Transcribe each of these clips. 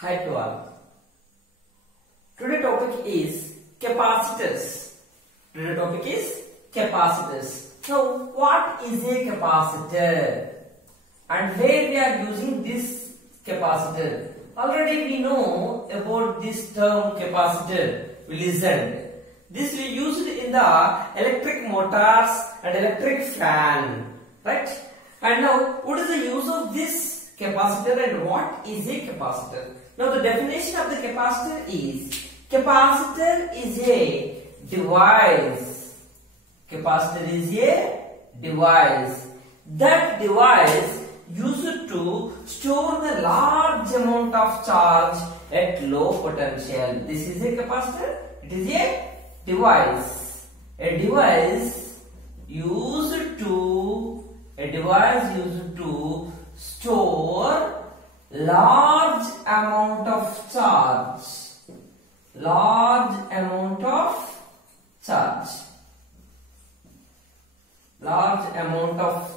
Hi to all. Today topic is capacitors. Today topic is capacitors. Now, what is a capacitor and where we are using this capacitor? Already we know about this term capacitor. We listened. This we used in the electric motors and electric fan, right? And now, what is the use of this capacitor and what is a capacitor? Now, the definition of the capacitor is a device. Capacitor is a device. That device used to store the large amount of charge at low potential. This is a capacitor. It is a device. A device used to store large amount of charge. Large amount of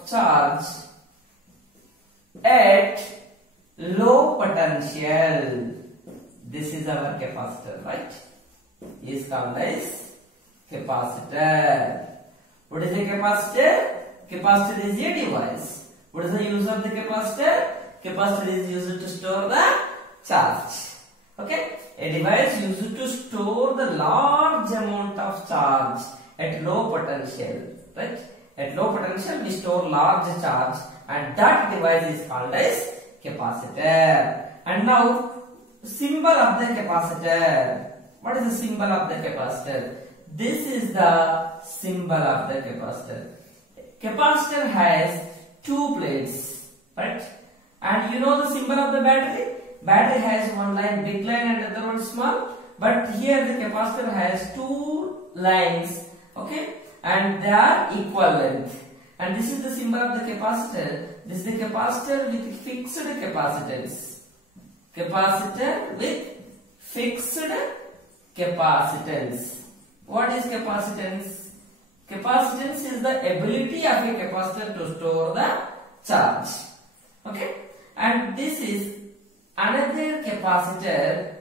charge at low potential. This is our capacitor, right? Is called as capacitor. What is a capacitor? Capacitor is a device. What is the use of the capacitor? Capacitor is used to store the charge. Okay? A device used to store the large amount of charge at low potential. Right? At low potential we store large charge and that device is called as capacitor. And now symbol of the capacitor. What is the symbol of the capacitor? This is the symbol of the capacitor. Capacitor has two plates, right? And you know the symbol of the battery? Battery has one line big line and another one small. But here the capacitor has two lines, okay? And they are equal length. And this is the symbol of the capacitor. This is the capacitor with fixed capacitance. Capacitor with fixed capacitance. What is capacitance? Capacitance is the ability of a capacitor to store the charge. Okay? And this is another capacitor.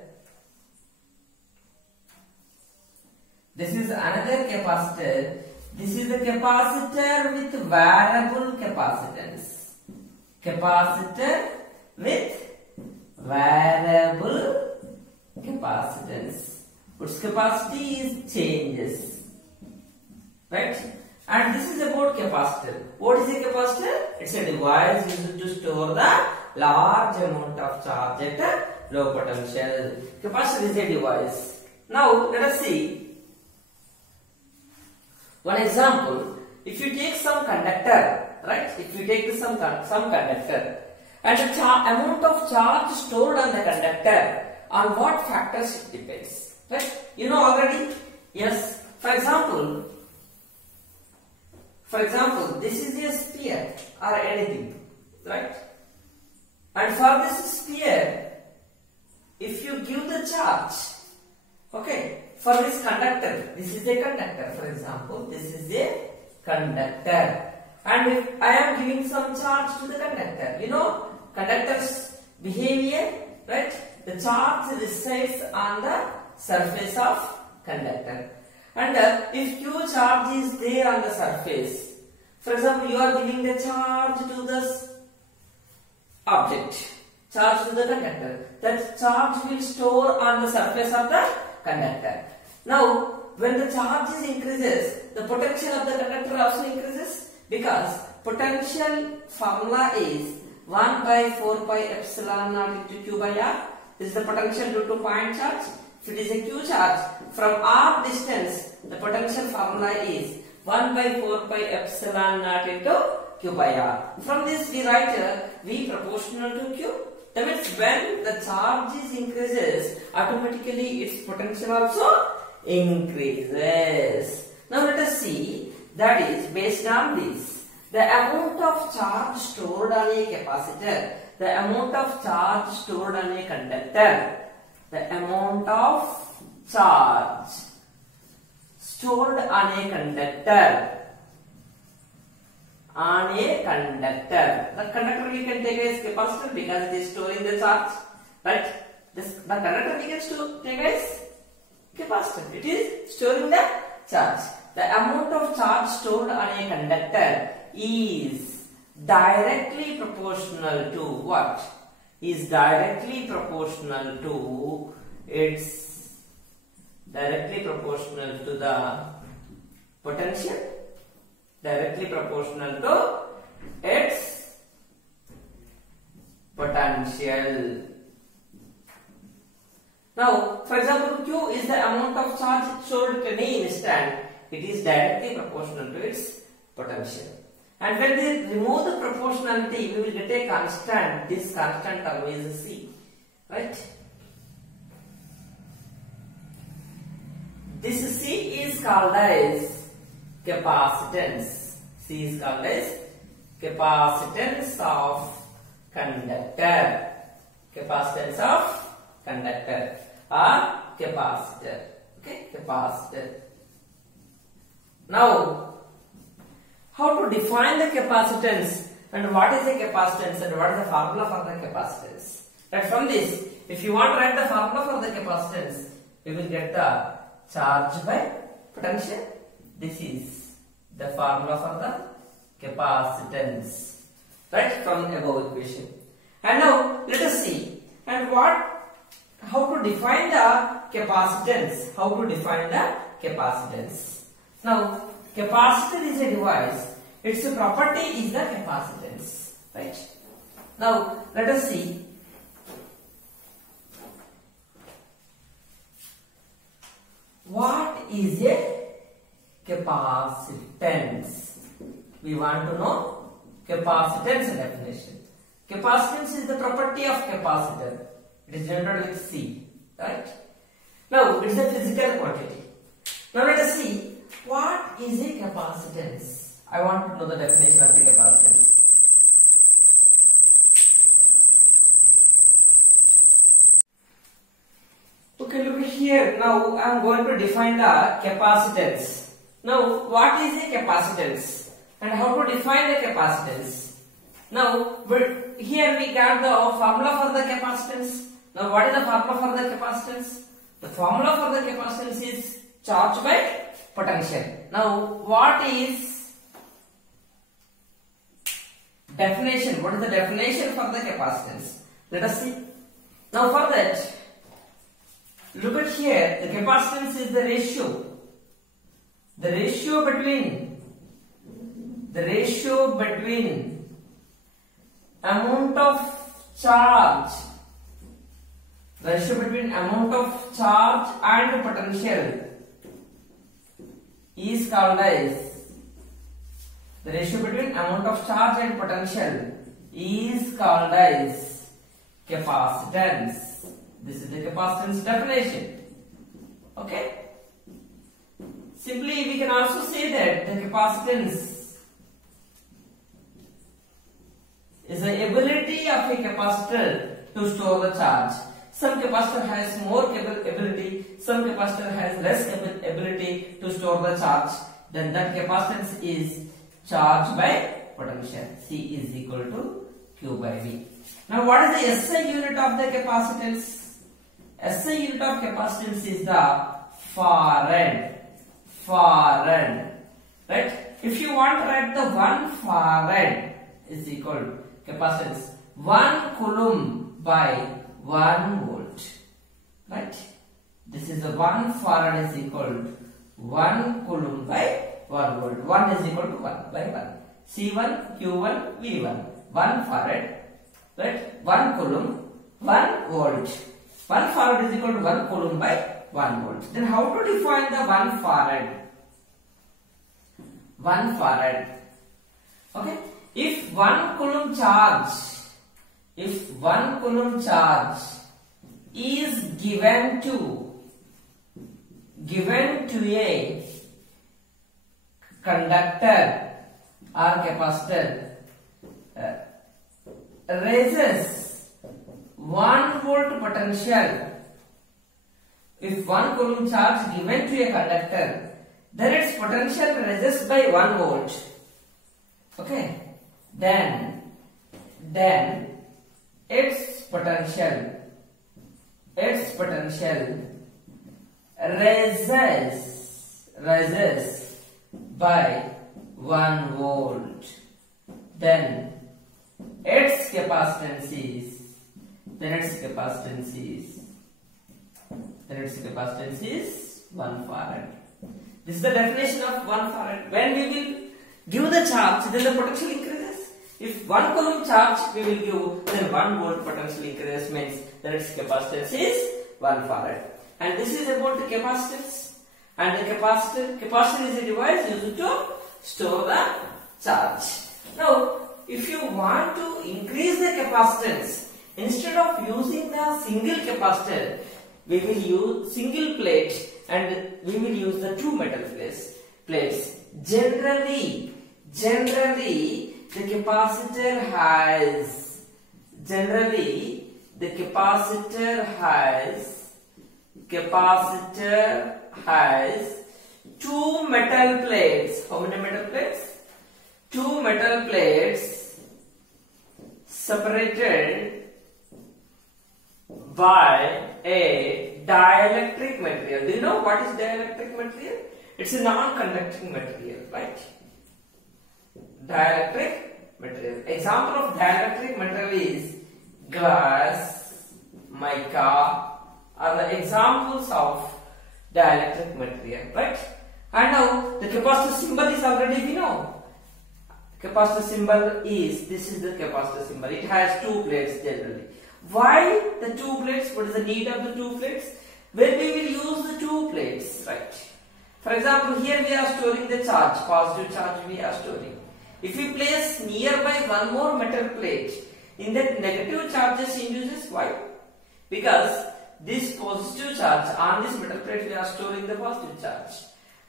This is another capacitor. This is a capacitor with variable capacitance. Capacitor with variable capacitance. Its capacity is changes. Right? And this is about capacitor. What is a capacitor? It's a device used to store the large amount of charge at a low potential. Capacitor is a device. Now let us see one example. If you take some conductor, right? If you take some conductor and the amount of charge stored on the conductor, on what factors it depends, right? You know already. Yes. For example, this is a sphere or anything, right? And for this sphere, if you give the charge, okay, for this conductor, this is a conductor, for example, this is a conductor. And if I am giving some charge to the conductor, you know, conductor's behavior, right? The charge resides on the surface of conductor. And if Q charge is there on the surface, for example, you are giving the charge to the object, charge to the conductor. That charge will store on the surface of the conductor. Now, when the charge increases, the potential of the conductor also increases because potential formula is 1 by 4 pi epsilon naught into Q by R. This is the potential due to point charge. If it is a Q charge, from R distance, the potential formula is 1 by 4 pi epsilon naught into Q by R. From this we write V proportional to Q. That means when the charge increases, automatically its potential also increases. Now let us see, that is based on this. The amount of charge stored on a capacitor, the amount of charge stored on a conductor, the amount of charge stored on a conductor. The conductor we can take as capacitor because it is storing the charge, right? the conductor we can take as capacitor. It is storing the charge. The amount of charge stored on a conductor is directly proportional to what? Is directly proportional to its directly proportional to the potential, directly proportional to its potential. Now, for example, Q is the amount of charge stored at any instant. It is directly proportional to its potential. And when we remove the proportionality, we will get a constant. This constant term is C, right? This C is called as capacitance. C is called as capacitance of conductor. Capacitance of conductor or capacitor. Okay, capacitor. Now, how to define the capacitance and what is the capacitance and what is the formula for the capacitance? Right, from this, if you want to write the formula for the capacitance, you will get the charge by potential. This is the formula for the capacitance, right, from above equation. And now let us see and how to define the capacitance. How to define the capacitance? Now, capacitor is a device. Its property is the capacitance, right? Now, let us see. What is a capacitance? We want to know capacitance definition. Capacitance is the property of capacitor. It is denoted with C, right? Now, it is a physical quantity. Now, let us see what is a capacitance. I want to know the definition of the capacitance. Okay, look here. Now, I am going to define the capacitance. Now, what is a capacitance and how to define the capacitance? Now, here we got the formula for the capacitance. Now, what is the formula for the capacitance? The formula for the capacitance is charge by potential. Now, what is definition? What is the definition for the capacitance? Let us see. Now, for that, look at here. The capacitance is the ratio. The ratio between amount of charge. The ratio between amount of charge and potential is called as the ratio between amount of charge and potential is called as capacitance. This is the capacitance definition. Okay. Simply we can also say that the capacitance is the ability of a capacitor to store the charge. Some capacitor has more ability, some capacitor has less ability to store the charge. Then that capacitance is charge by potential. C is equal to Q by V. Now, what is the SI unit of the capacitance? SI unit of capacitance is the farad. Farad. Right? If you want to write the 1 farad is equal to capacitance 1 coulomb by 1 volt, right? This is the 1 farad is equal to 1 coulomb by 1 volt. 1 is equal to 1 by 1. C1, Q1, V1. 1 farad, right? 1 coulomb, 1 volt. 1 farad is equal to 1 coulomb by 1 volt. Then how to define the 1 farad? 1 farad. Okay. If 1 coulomb charge is given to a conductor or capacitor, raises 1 volt potential. If 1 coulomb charge given to a conductor, then its potential raises by 1 volt. Okay. Then its potential its potential rises by 1 volt, then its capacitance is 1 farad. This is the definition of 1 farad. When we will give the charge, then the potential increases. If 1 coulomb charge we will give, then 1 volt potential increases, means that its capacitance is 1 farad. And this is about the capacitance. And the capacitor is a device used to store the charge. Now, if you want to increase the capacitance, instead of using the single capacitor, we will use single plate and we will use the 2 metal plates. Generally, the capacitor has 2 metal plates. How many metal plates? 2 metal plates separated by a dielectric material. Do you know what is dielectric material? It's a non-conducting material, right? Dielectric material. Example of dielectric material is glass, mica, are the examples of dielectric material, right? And now the capacitor symbol is already we know. Capacitor symbol is, this is the capacitor symbol. It has 2 plates generally. Why the 2 plates? What is the need of the 2 plates? When we will use the 2 plates, right? For example, here we are storing the charge, positive charge we are storing. If we place nearby 1 more metal plate, in that negative charges induces. Why? Because this positive charge on this metal plate we are storing the positive charge.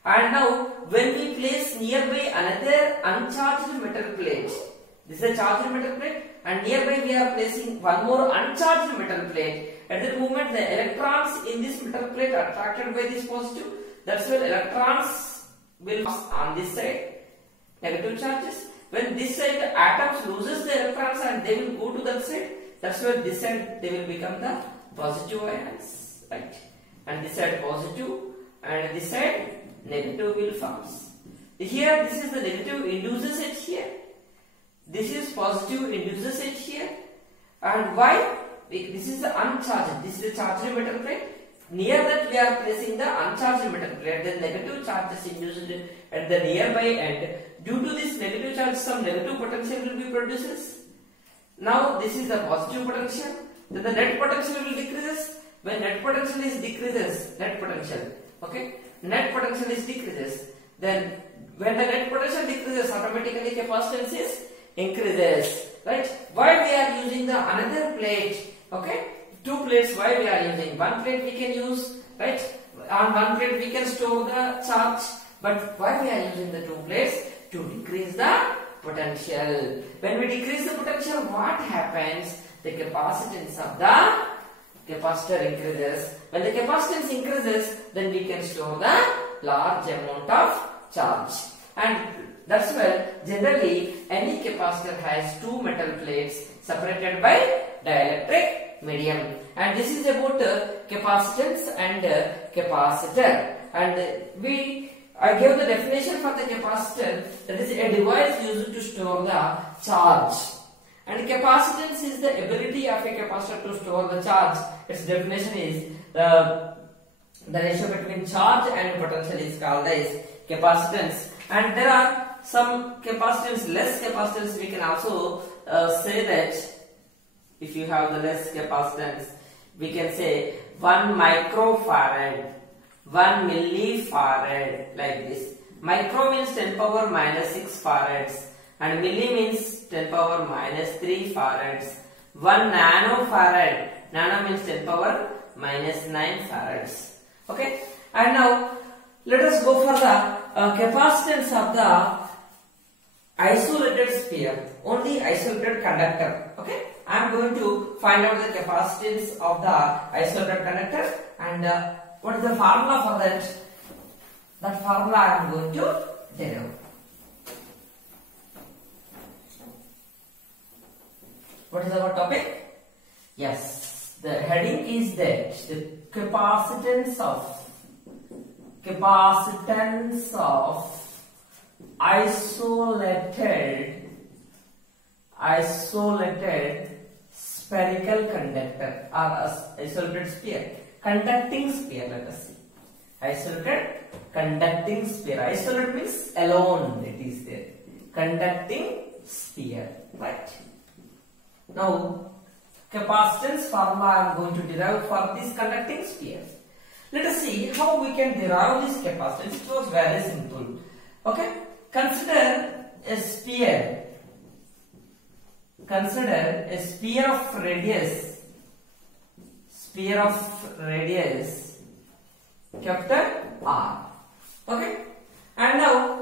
And now when we place nearby another uncharged metal plate, this is a charged metal plate, and nearby we are placing 1 more uncharged metal plate. At that moment the electrons in this metal plate are attracted by this positive. That's why electrons will pass on this side, negative charges. When this side the atoms loses the electrons and they will go to that side, that's why this side they will become the positive ions, right? And this side positive and this side negative will forms. Here this is the negative induces it here. This is positive induces it here. And why? This is the uncharged. This is the charged metal plate. Near that we are placing the uncharged metal plate. The negative charge is induced at the nearby end. Due to this negative charge, some negative potential will be produced. Now this is the positive potential. Then the net potential will decreases. When net potential is decreases, net potential is decreases. Then when the net potential decreases, automatically capacitance is increases. Right? Why we are using the another plate? Okay, 2 plates. Why we are using 1 plate? We can use, right? On 1 plate we can store the charge. But why we are using the 2 plates? To decrease the potential. When we decrease the potential, what happens? The capacitance of the capacitor increases. When the capacitance increases, then we can store the large amount of charge. And that's why generally any capacitor has 2 metal plates separated by dielectric medium. And this is about capacitance and capacitor. And I gave the definition for the capacitor, that is a device used to store the charge. And capacitance is the ability of a capacitor to store the charge. Its definition is the ratio between charge and potential is called as capacitance. And there are some capacitance, less capacitance. We can also say that if you have the less capacitance, we can say 1 microfarad, 1 millifarad, like this. Micro means 10 power minus 6 farads and milli means 10 power minus 3 farads. 1 nanofarad, nano means 10 power minus 9 farads. Okay, and now let us go for the capacitance of the isolated sphere, only isolated conductor. Okay, I am going to find out the capacitance of the isolated conductor, and what is the formula for that? That formula I am going to derive. What is our topic? Yes, the heading is that the capacitance of isolated spherical conductor or isolated sphere, conducting sphere, let us see. Isolated conducting sphere. Isolated means alone, it is there. Conducting sphere, right? Now, capacitance formula I am going to derive for this conducting sphere. Let us see how we can derive this capacitance. It was very simple. Okay, consider a sphere. Consider a sphere of radius. Capital R. Okay, and now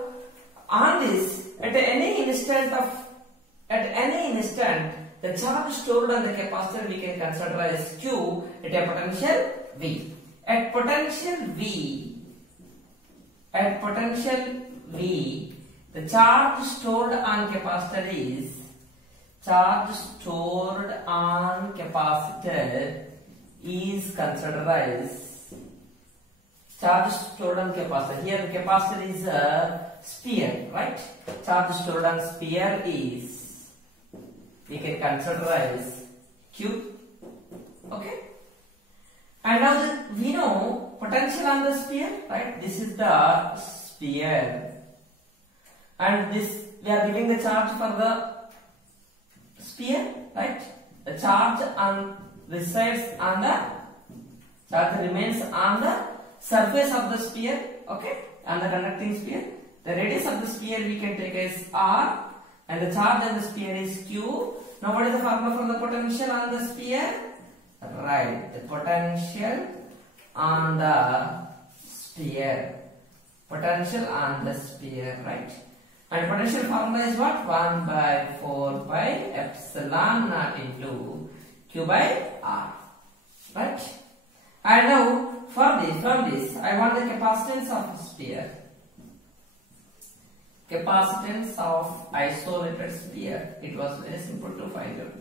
on this, at any instant, the charge stored on the capacitor we can consider as Q at a potential V. At potential V, the charge stored on capacitor is considered as charge stored on capacitor. Here the capacitor is a sphere, right? Charge stored on sphere is, we can consider as Q. Okay. And now we know potential on the sphere, right? This is the sphere, and this we are giving the charge for the sphere, right? The charge remains on the surface of the sphere, okay, on the conducting sphere. The radius of the sphere we can take as R, and the charge on the sphere is Q. Now what is the formula for the potential on the sphere? Right, the potential on the sphere. Right? And potential formula is what? 1 by 4 pi epsilon naught into Q by R. Right? And now from this, I want the capacitance of the sphere. Capacitance of isolated sphere. It was very simple to find out.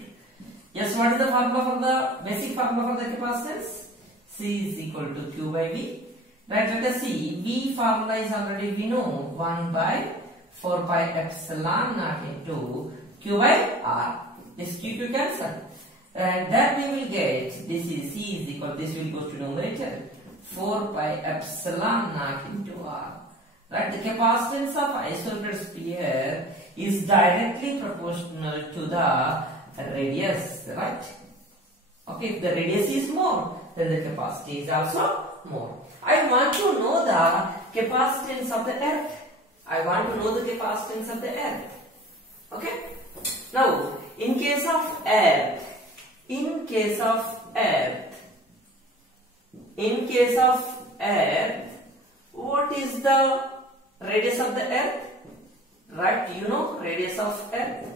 Yes, what is the formula for the basic formula for the capacitance? C is equal to Q by V. Right, let us see. V formula is already we know 1 by 4 pi epsilon naught into Q by R. This Q cancel. And then we will get, this is C is equal, this will go to numerator, 4 pi epsilon naught into R. Right, the capacitance of isolated sphere is directly proportional to the radius, right? Okay, if the radius is more, then the capacity is also more. I want to know the capacitance of the earth. Okay? Now, in case of earth, what is the radius of the earth? Right, you know radius of earth.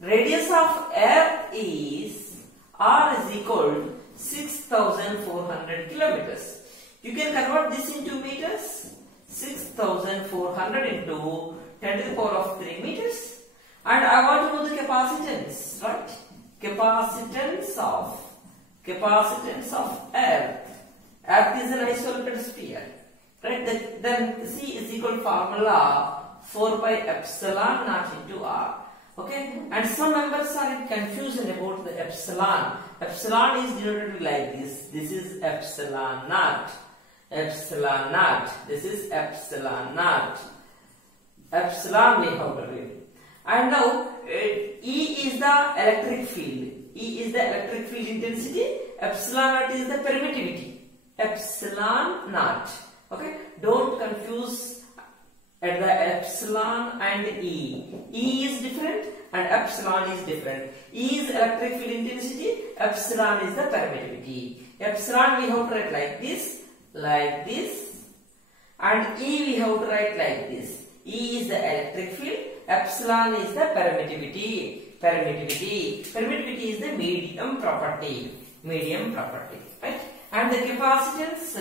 Radius of earth is R is equal to 6,400 kilometers. You can convert this into meters. 6,400 into 10 to the power of 3 meters. And I want to know the capacitance, right? Capacitance of earth. Earth is an isolated sphere, right? Then C is equal to formula 4 pi epsilon naught into R. Okay, and some members are in confusion about the epsilon. Epsilon is denoted like this. This is epsilon naught. This is epsilon naught. Epsilon we have to read. And now E is the electric field. E is the electric field intensity. Epsilon naught is the permittivity. Epsilon naught. Okay, don't confuse at the epsilon and E. E is different and epsilon is different. E is electric field intensity, epsilon is the permittivity. Epsilon we have to write like this, and E we have to write like this. E is the electric field, epsilon is the permittivity. Permittivity is the medium property, right? And the capacitance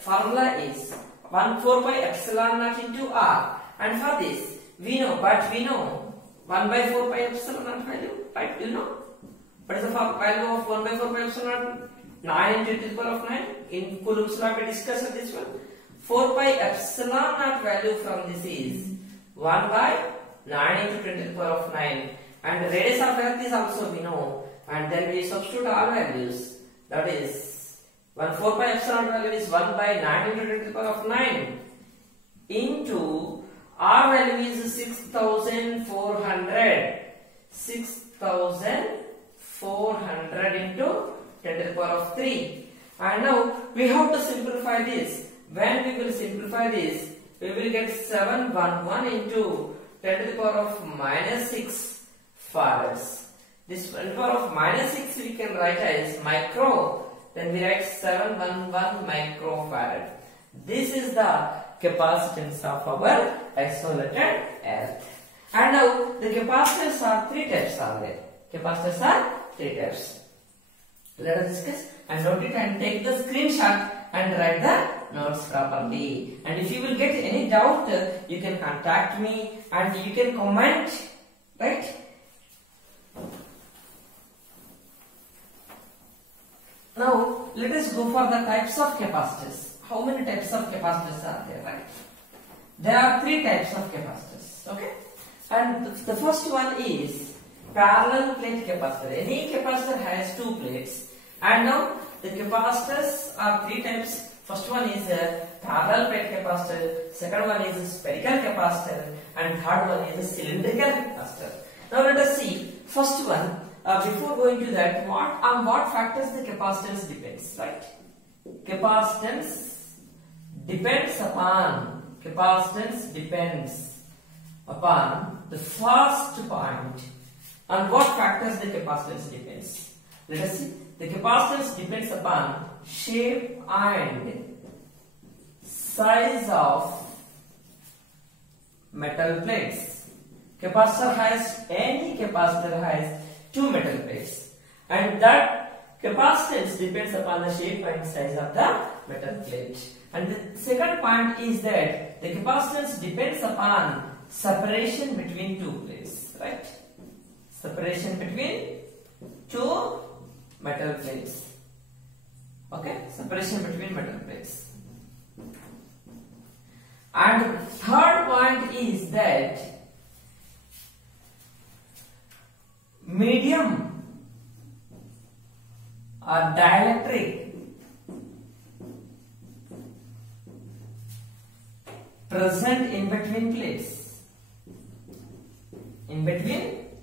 formula is 4 by epsilon naught into R, and for this we know 1 by 4 by epsilon naught value, right? You know What is the value of 1 by 4 pi epsilon naught? 9 into 10 to the power of 9. In Coulomb's law we discussed this one. 4 pi epsilon naught value from this is 1 by 9 into 10 to the power of 9. And the radius of earth is also we know. And then we substitute all values. That is 4 pi epsilon value is 1 by 9 into 10 to the power of 9 into R value is 6400. 6400 into 10 to the power of 3. And now we have to simplify this. When we will simplify this, we will get 711 into 10 to the power of minus 6 farads. This 10 to the power of minus 6 we can write as micro. Then we write 711 microfarad. This is the capacitance of our isolated earth. And now the capacitors are 3 types are there. Capacitors are 3 types. Let us discuss and note it and take the screenshot and write the notes properly. And if you will get any doubt, you can contact me and you can comment, right? Now let us go for the types of capacitors. How many types of capacitors are there, right? There are 3 types of capacitors, okay? And the first one is parallel plate capacitor. Any capacitor has 2 plates. And now the capacitors are 3 types. First one is a parallel plate capacitor, second one is a spherical capacitor, and third one is a cylindrical capacitor. Now let us see. First one, before going to that, on what factors the capacitance depends, right? Capacitance depends upon the first point. On what factors the capacitance depends? Let us see. The capacitance depends upon shape and size of metal plates. Any capacitor has 2 metal plates, and that capacitance depends upon the shape and size of the metal plate. And the second point is that the capacitance depends upon separation between 2 plates, right? Separation between 2 metal plates. Okay, separation between metal plates. And the third point is that medium or dielectric present in between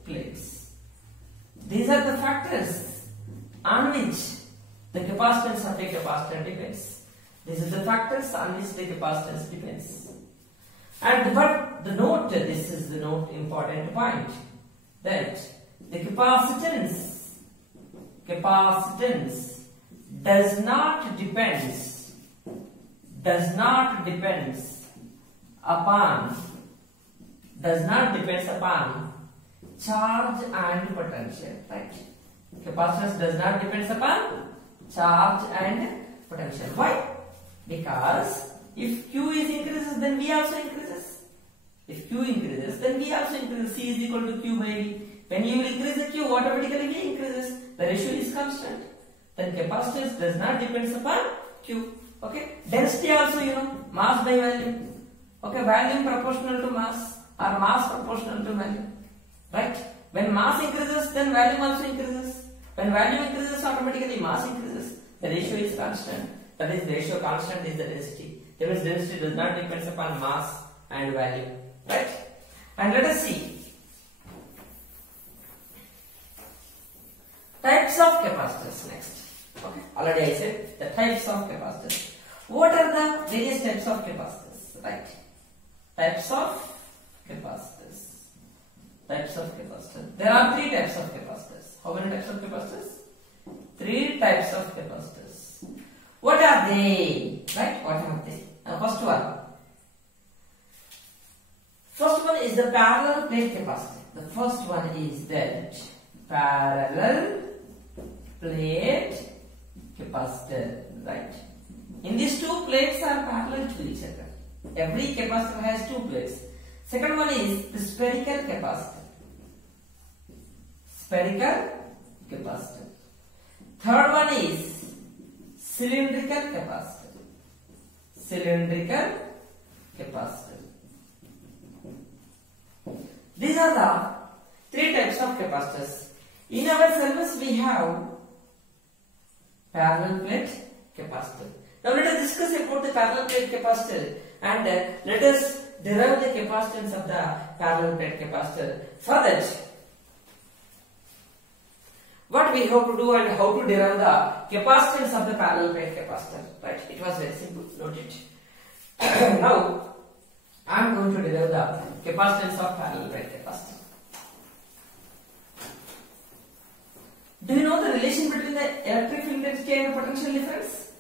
plates. These are the factors on which the capacitance of a capacitor depends. These are the factors on which the capacitance depends. And but the note, this is the note important point, that the capacitance does not depends upon charge and potential, right? Capacitance does not depend upon charge and potential. Why? Because if Q is increases, then V also increases. If Q increases, then V also increases. C is equal to Q by V. When you will increase the Q, automatically V increases. The ratio is constant. Then capacitance does not depend upon Q. Okay. Density also, you know, mass by volume. Okay, volume proportional to mass or mass proportional to volume. Right? When mass increases, then volume also increases. When volume increases, automatically mass increases. The ratio is constant. That is, the ratio constant is the density. That means density does not depend upon mass and volume. Right? And let us see. Types of capacitors next. Okay. Already I said the types of capacitors. What are the various types of capacitors? Right. Types of capacitors. There are 3 types of capacitors. How many types of capacitors? 3 types of capacitors. What are they? Right? What are they? First one is the parallel plate capacitor. The first one is that parallel plate capacitor. Right? In these 2 plates are parallel to each other. Every capacitor has 2 plates. Second one is the spherical capacitor. capacitor. Third one is cylindrical capacitor. Cylindrical capacitor. These are the three types of capacitors. In our syllabus we have parallel plate capacitor. Now let us discuss about the parallel plate capacitor and let us derive the capacitance of the parallel plate capacitor. For that, what we have to do and how to derive the capacitance of the parallel plate capacitor. Right? It was very simple. Note it. Now I am going to derive the capacitance of parallel plate capacitor. Do you know the relation between the electric field density and the potential difference?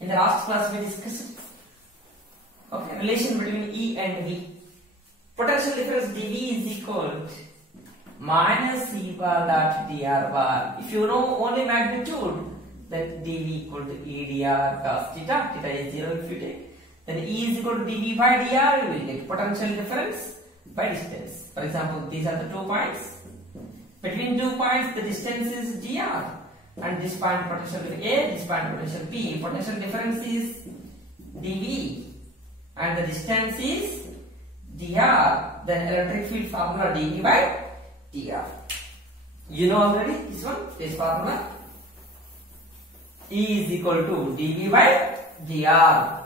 In the last class we discussed it. Okay, relation between E and V. Potential difference dV is equal to minus E bar dot dr bar. If you know only magnitude, then dV equal to E dr cos theta. Theta is 0 if you take. Then E is equal to dV by dr. You will get potential difference by distance. For example, these are the 2 points. Between 2 points, the distance is dr, and this point potential A, this point potential B. Potential difference is dV, and the distance is dr. Then electric field formula dV by dr. You know already this one, this formula. E is equal to dV by dr.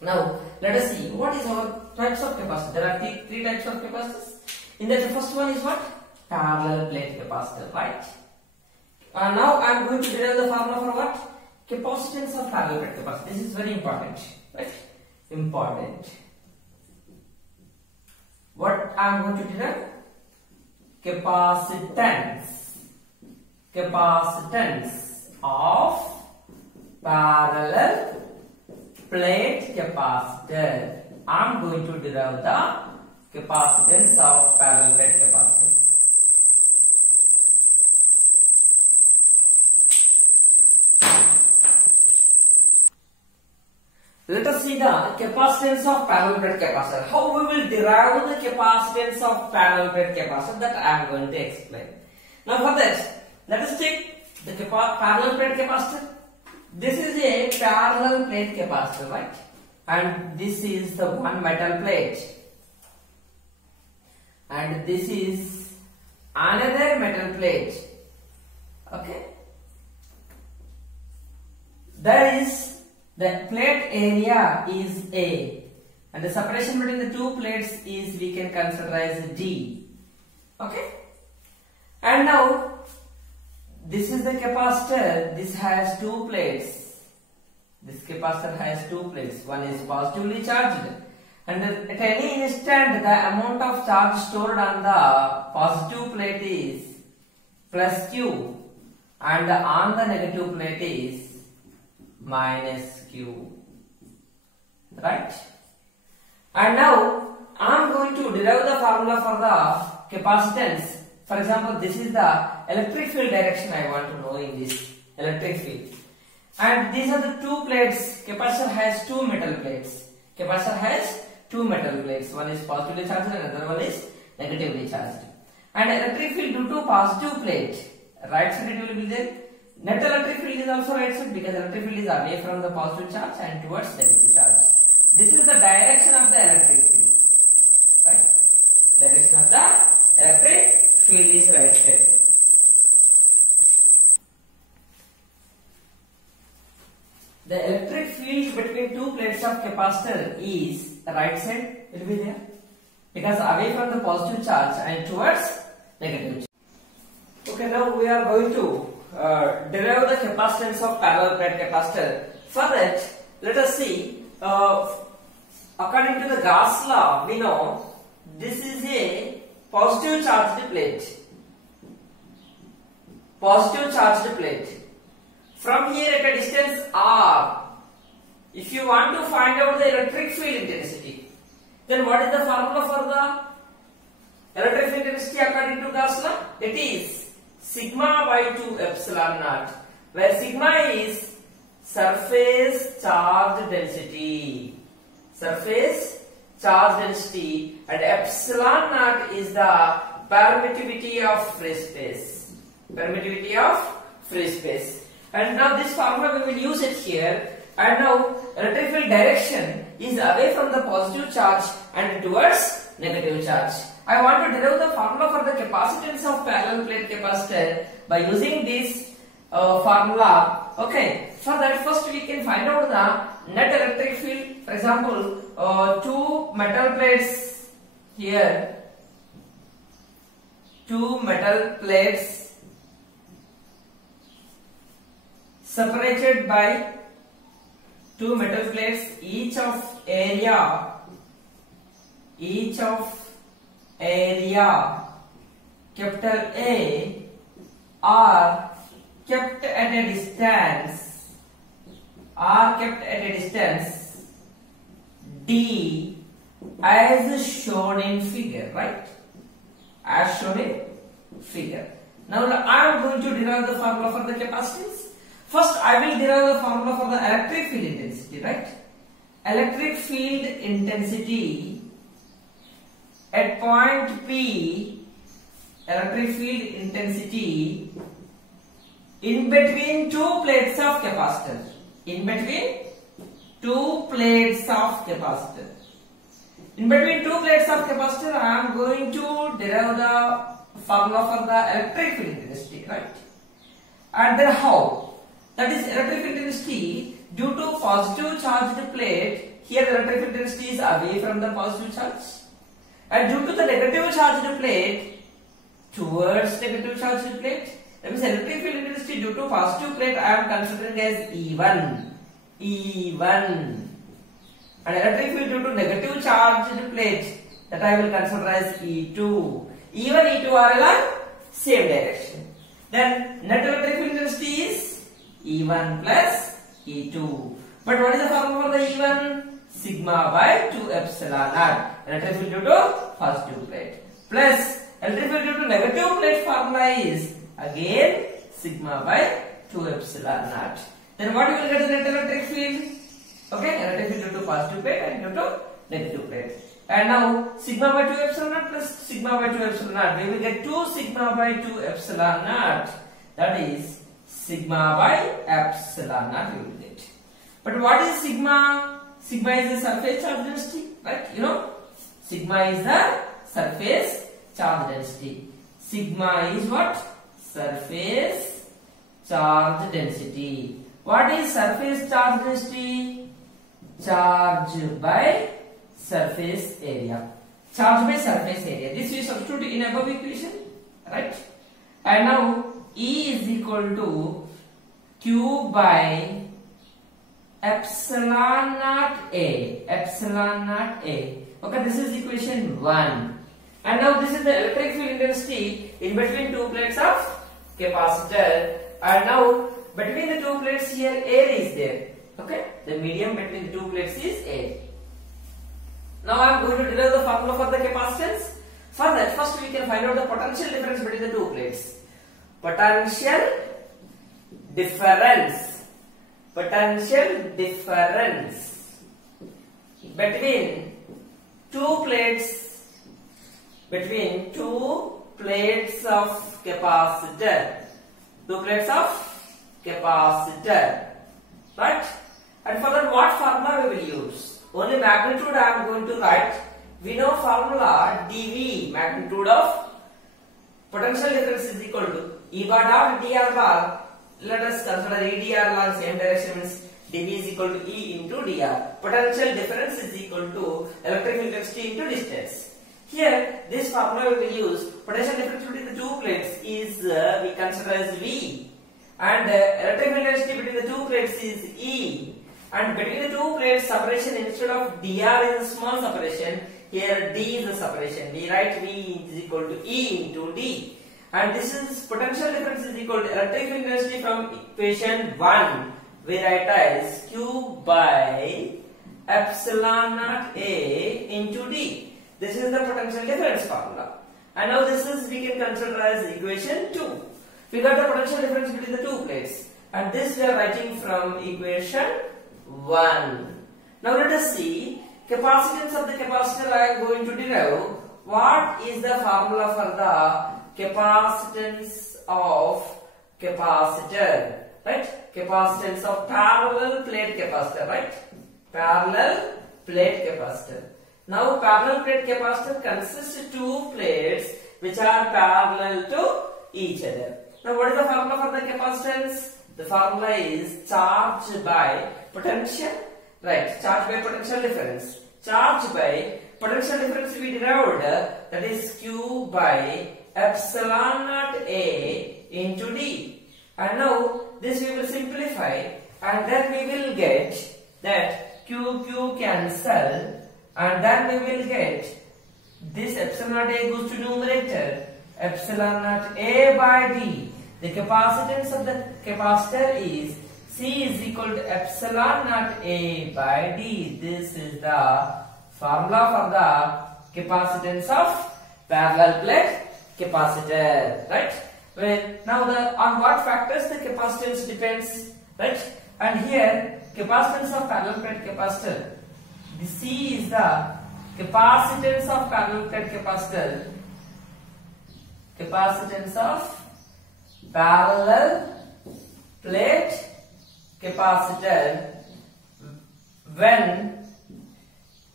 Now let us see what is our types of capacitor. There are three types of capacitors. In that, the first one is what? Parallel plate capacitor, right? Now I am going to derive the formula for what? Capacitance of parallel plate capacitor. This is very important, right? Important. What I am going to derive? Capacitance. Capacitance of parallel plate capacitor. I am going to derive the capacitance of parallel plate capacitor. Let us see the capacitance of parallel plate capacitor. How we will derive the capacitance of parallel plate capacitor, that I am going to explain. Now for that, let us take the parallel plate capacitor. This is a parallel plate capacitor, right? And this is the one metal plate. And this is another metal plate. Okay? There is the plate area is A, and the separation between the two plates is, we can consider as D. Okay? And now this is the capacitor. This has two plates. This capacitor has two plates. One is positively charged, and at any instant the amount of charge stored on the positive plate is plus Q, and on the negative plate is minus Q, right? And now I am going to derive the formula for the capacitance. For example, this is the electric field direction I want to know in this electric field. And these are the two plates. Capacitor has two metal plates. Capacitor has two metal plates. One is positively charged and another one is negatively charged. And electric field due to positive plate, right side it will be there. Net electric field is also right side because electric field is away from the positive charge and towards negative charge. This is the direction of the electric field, right? Direction of the electric field is right side. The electric field between two plates of capacitor is right side will be there because away from the positive charge and towards negative charge. Okay, now we are going to derive the capacitance of parallel plate capacitor. For that, let us see, according to the Gauss law, we know this is a positive charged plate. Positive charged plate. From here at a distance r, if you want to find out the electric field intensity, then what is the formula for the electric field intensity according to Gauss law? It is sigma by 2 epsilon naught, where sigma is surface charge density. Surface charge density, and epsilon naught is the permittivity of free space. Permittivity of free space. And now this formula we will use it here. And now electric field direction is away from the positive charge and towards negative charge. I want to derive the formula for the capacitance of parallel plate capacitor by using this formula. Okay, for that first we can find out the net electric field. For example, two metal plates here, two metal plates separated by two metal plates, each of area capital A are kept at a distance D as shown in figure, right? As shown in figure. Now I am going to derive the formula for the capacitance. First I will derive the formula for the electric field intensity, right? Electric field intensity at point P, electric field intensity in between two plates of capacitor. In between two plates of capacitor. In between two plates of capacitor, I am going to derive the formula for the electric field intensity, right? And then how? That is electric field intensity due to positive charged plate. Here the electric field intensity is away from the positive charge. And due to the negative charged plate towards negative charged plate. That means electric field intensity due to positive plate I am considering as E1. And electric field due to negative charged plate that I will consider as E2. E1, E2 are along same direction. Then net electric field intensity is E1 plus E2. But what is the formula for the E1? Sigma by 2 epsilon naught. Electric field due to positive plate. Plus electric field due to negative plate formula is again sigma by 2 epsilon naught. Then what you will get is net electric field? Okay, electric field due to positive plate and due to negative plate. And now sigma by 2 epsilon naught plus sigma by 2 epsilon naught. We will get 2 sigma by 2 epsilon naught. That is sigma by epsilon naught we will get. But what is sigma? Sigma is the surface charge density, right? You know, sigma is the surface charge density. Sigma is what? Surface charge density. What is surface charge density? Charge by surface area. Charge by surface area. This we substitute in above equation, right? And now E is equal to Q by epsilon naught A. Epsilon naught A. Okay, this is equation 1. And now this is the electric field intensity in between two plates of capacitor. And now between the two plates here air is there. Okay, the medium between the two plates is air. Now I am going to derive the formula for the capacitance. For that, first we can find out the potential difference between the two plates. Potential difference between two plates of capacitor. Right? And for that, what formula we will use? Only magnitude I am going to write. We know formula dV, magnitude of potential difference, is equal to E bar dot dr bar. Let us consider EDR along same direction, means dV is equal to E into dr. Potential difference is equal to electric field intensity into distance. Here, this formula we will use. Potential difference between the two plates is we consider as V, and electric field intensity between the two plates is E. And between the two plates, separation instead of dr is a small separation. Here D is the separation. We write V is equal to E into D. And this is potential difference is equal to electric field intensity from equation 1. We write as Q by epsilon naught A into D. This is the potential difference formula. And now this is we can consider as equation 2. We got the potential difference between the two plates. And this we are writing from equation 1. Now let us see capacitance of the capacitor I am going to derive. What is the formula for the capacitance of capacitor, right? Capacitance of parallel plate capacitor, right? Parallel plate capacitor. Now parallel plate capacitor consists of two plates which are parallel to each other. Now what is the formula for the capacitance? The formula is charge by potential, right? Charge by potential difference. Charge by potential difference we derived, that is Q by epsilon naught A into D. And now this we will simplify, and then we will get that Q cancel, and then we will get this epsilon naught A goes to numerator, epsilon naught A by D. The capacitance of the capacitor is C is equal to epsilon naught A by D. This is the formula for the capacitance of parallel plate capacitor, right? Well, now on what factors the capacitance depends, right? And here capacitance of parallel plate capacitor, the C is the capacitance of parallel plate capacitor, capacitance of parallel plate capacitor when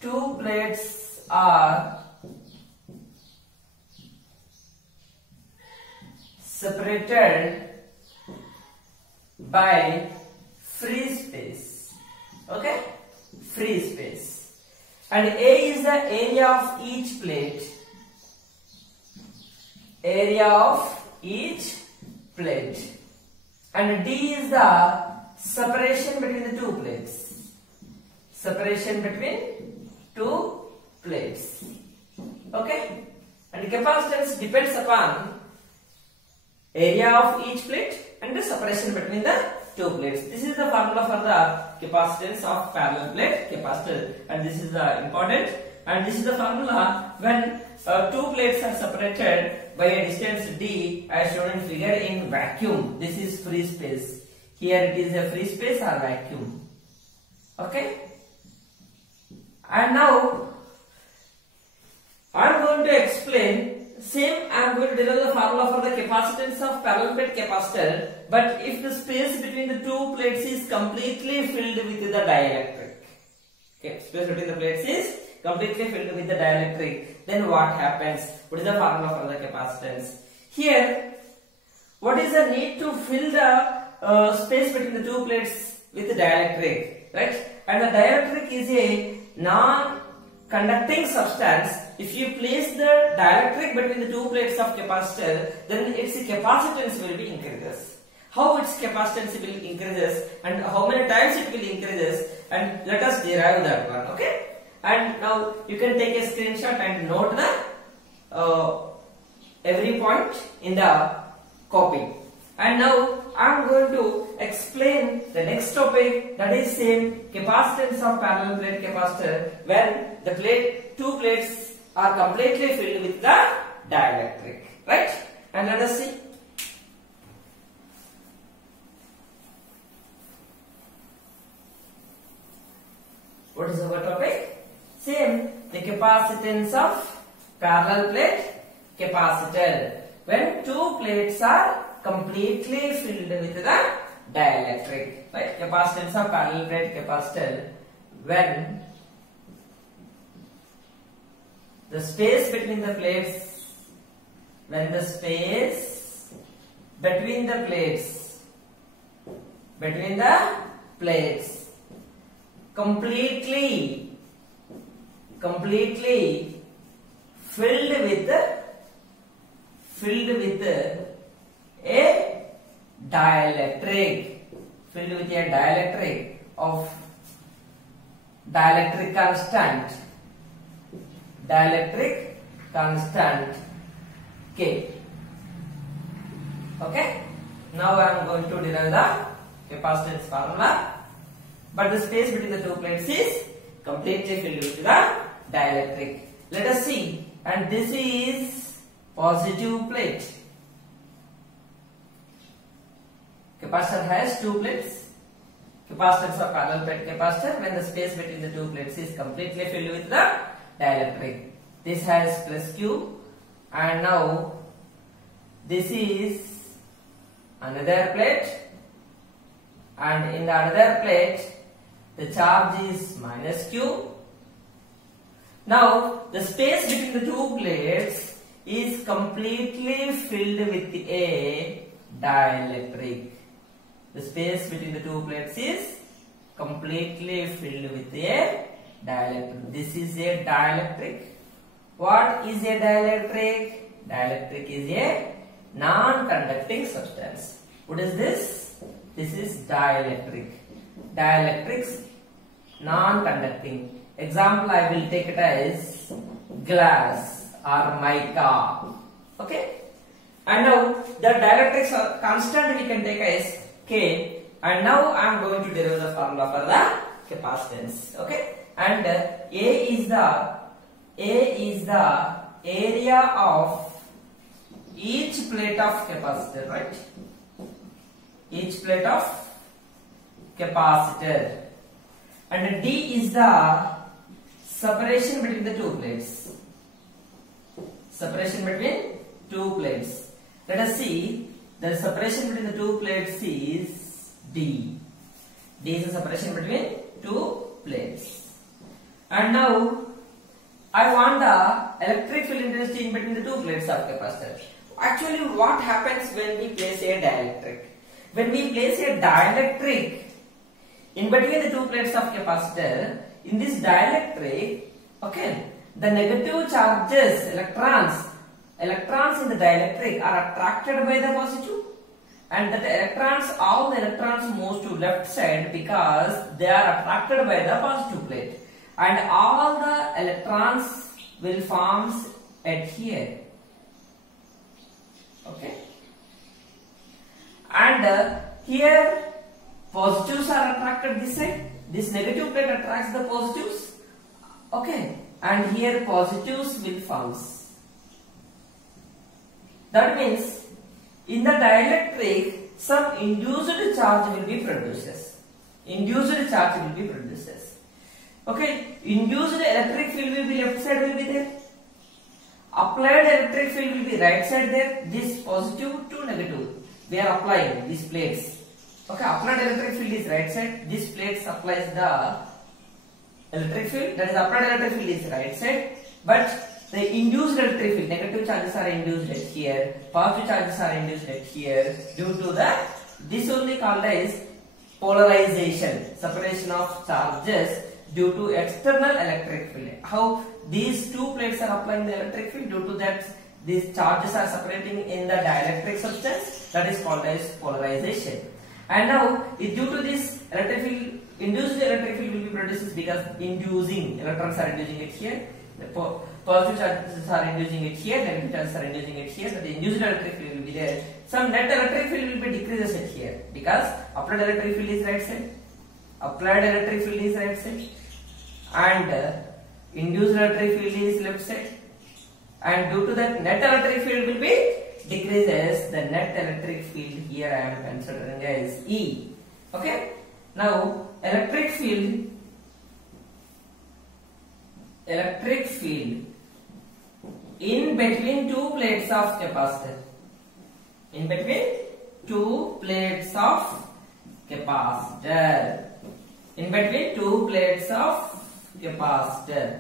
two plates are separated by free space. Okay, free space. And A is the area of each plate. Area of each plate. And D is the separation between the two plates. Separation between two plates. Okay? And capacitance depends upon area of each plate and the separation between the two plates. This is the formula for the capacitance of parallel plate capacitor, and this is the important, and this is the formula when two plates are separated by a distance D as shown in figure in vacuum. This is free space. Here it is a free space or vacuum. Okay? And now I am going to explain. Same, I am going to derive the formula for the capacitance of parallel plate capacitor, but if the space between the two plates is completely filled with the dielectric. Okay, space between the plates is completely filled with the dielectric, then what happens? What is the formula for the capacitance? Here, what is the need to fill the space between the two plates with the dielectric, right? And the dielectric is a non-conducting substance. If you place the dielectric between the two plates of capacitor, then its capacitance will be increases. How its capacitance will increases and how many times it will increases, and let us derive that one. Okay? And now you can take a screenshot and note the every point in the copy. And now I am going to explain the next topic, that is same capacitance of parallel plate capacitor when the two plates are completely filled with the dielectric, right? And let us see. What is our topic? Same, the capacitance of parallel plate capacitor when two plates are completely filled with the dielectric, right? Capacitance of parallel plate capacitor when the space between the plates, when the space between the plates completely filled with a dielectric, of dielectric constant K. Okay? Now I am going to derive the capacitance formula, but the space between the two plates is completely filled with the dielectric. Let us see, and this is positive plate. Capacitor has two plates. Capacitance of parallel plate capacitor when the space between the two plates is completely filled with the dielectric. This has plus Q, and now this is another plate, and in the another plate the charge is minus q. Now the space between the two plates is completely filled with a dielectric. The space between the two plates is completely filled with a dielectric. This is a dielectric. What is a dielectric? Dielectric is a non-conducting substance. What is this? This is dielectric. Dielectrics, non-conducting. Example, I will take it as glass or mica. Okay? And now the dielectrics constant we can take as K. And now I am going to derive the formula for the capacitance. Okay? And A is the area of each plate of capacitor, right? Each plate of capacitor. And D is the separation between the two plates. Separation between two plates. Let us see, the separation between the two plates is D. D is the separation between two plates. And now I want the electric field intensity in between the two plates of capacitor. Actually, what happens when we place a dielectric? When we place a dielectric in between the two plates of capacitor, in this dielectric, okay, the negative charges, electrons in the dielectric are attracted by the positive, and that all the electrons move to left side because they are attracted by the positive plate, and all the electrons will form at here. Okay, and here positives are attracted this side. This negative plate attracts the positives. Okay, and here positives will form. That means in the dielectric some induced charge will be produced. Induced charge will be produced. Okay, induced electric field will be left side will be there. Applied electric field will be right side there. This positive to negative. We are applying these plates. Okay, applied electric field is right side. This plate supplies the electric field. That is, applied electric field is right side. But the induced electric field, negative charges are induced at here. Positive charges are induced at here. Due to that, this only called as polarization, separation of charges due to external electric field. How these two plates are applying the electric field, due to that these charges are separating in the dielectric substance, that is called as polarization. And now due to this electric field, induced electric field will be produced because inducing electrons are inducing it here. The positive charges are inducing it here, negative charges are inducing it here. So the induced electric field will be there. Some net electric field will be decreases it here because applied electric field is right side. Applied electric field is right side, and induced electric field is left side. And due to that, net electric field will be decreases. The net electric field here I am considering as E. Okay. Now electric field in between two plates of capacitor. In between two plates of capacitor. In between two plates of capacitor.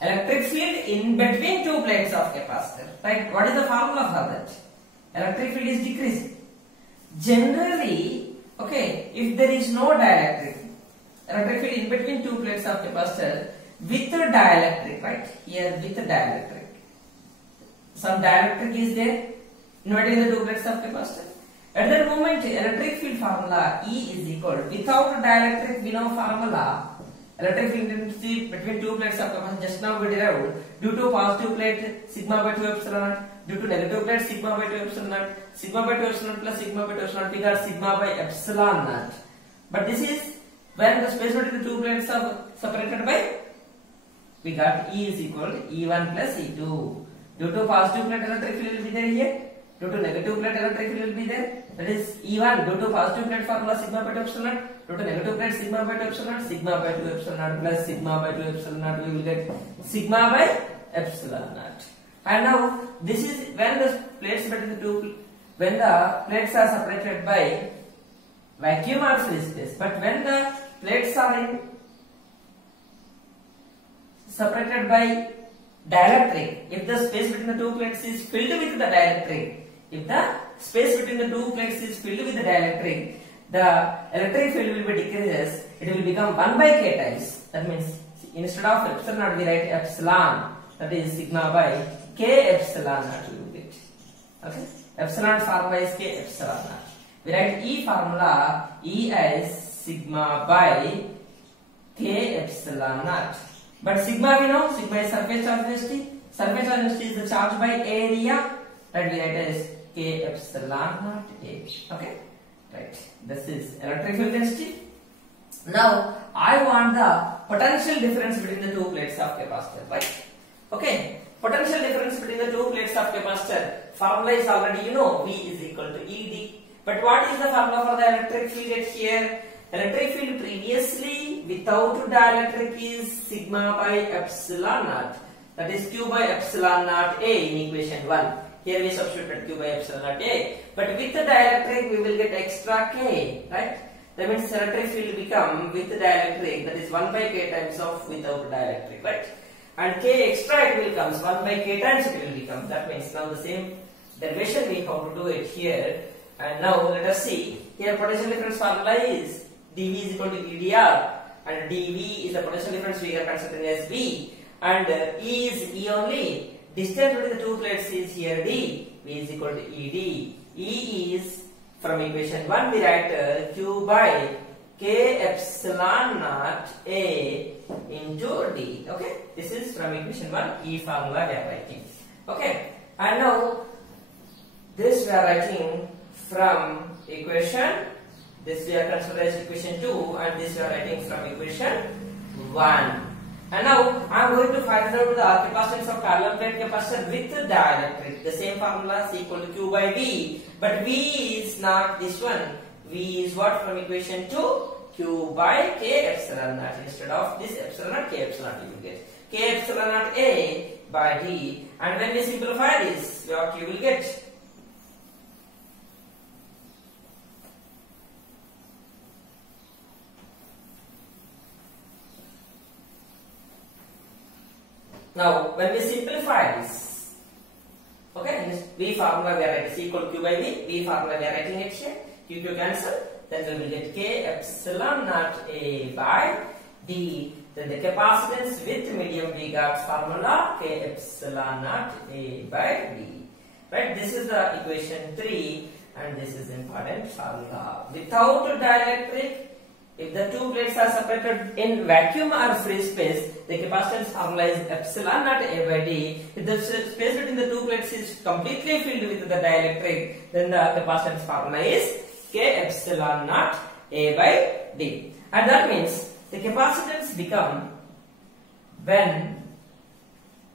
Electric field in between two plates of capacitor. Right? What is the formula for that? Electric field is decreasing. Generally, okay, if there is no dielectric, electric field in between two plates of capacitor with a dielectric, right? Here with a dielectric. Some dielectric is there in between the two plates of capacitor. At that moment, electric field formula E is equal. Without dielectric, we know formula. Electric field intensity between two plates of capacitor just now we derived. Due to positive plate, sigma by 2 epsilon naught. Due to negative plate, sigma by 2 epsilon naught. Sigma by 2 epsilon naught plus sigma by 2 epsilon naught. We got sigma by epsilon naught. But this is when the space between the two plates are separated by. We got E is equal to E1 plus E2. Due to positive plate, electric field will be there here. Due to negative plate, electric field will be there. That is E1. Due to positive plate formula, sigma by 2 epsilon naught. Due to negative plate, sigma by 2 epsilon naught. Sigma by 2 epsilon naught plus sigma by 2 epsilon naught. We will get sigma by epsilon naught. And now this is when the plates between the two when the plates are separated by vacuum or free space. But when the plates are separated by dielectric, if the space between the two plates is filled with the dielectric, if the space between the two plates is filled with the dielectric, the electric field will be decreases. It will become 1 by k times. That means instead of epsilon naught we write epsilon. That is sigma by k epsilon naught you will get. Okay. Epsilon formula is k epsilon naught. We write E formula E as sigma by k epsilon naught. But sigma we know, sigma is surface charge density. Surface charge density is the charge by area. That we write as k epsilon naught A. Okay. Right. This is electric field density. Now I want the potential difference between the two plates of capacitor. Right. Okay. Potential difference between the two plates of capacitor. Formula is already you know, V is equal to ED. But what is the formula for the electric field here? Electric field previously without dielectric is sigma by epsilon naught. That is Q by epsilon naught A in equation 1. Here we substituted Q by epsilon naught A. But with the dielectric we will get extra K. Right? That means electric field become with the dielectric, that is 1 by K times of without dielectric. Right? And K extra it will comes 1 by K times it will become. That means now the same derivation we have to do it here. And now let us see. Here potential difference formula is dV is equal to EdR, and dV is the potential difference we are considering as V, and E is E only. Distance between the two plates is here D. V is equal to ED. E is from equation 1 we write Q by K epsilon naught A into D. Okay, this is from equation 1 E formula we are writing. Okay, and now this we are writing from equation, this we are considering as equation 2, and this we are writing from equation 1. And now I am going to find out the capacitance of parallel plate capacitor with the dielectric. The same formula is equal to Q by V, but V is not this one. V is what from equation 2? Q by K epsilon naught. Instead of this epsilon naught, K epsilon naught you will get. K epsilon naught A by D, and when we simplify this, what you will get? Now, when we simplify this, okay, in this V formula we are writing is equal to Q by V. V formula we are writing it here. Q cancel. Then we will get K epsilon naught A by D. Then the capacitance with medium V got formula K epsilon naught A by D. Right? This is the equation 3, and this is important formula. Without dielectric, if the two plates are separated in vacuum or free space, the capacitance formula is epsilon naught A by D. If the space between the two plates is completely filled with the dielectric, then the capacitance formula is K epsilon naught A by D. And that means the capacitance become when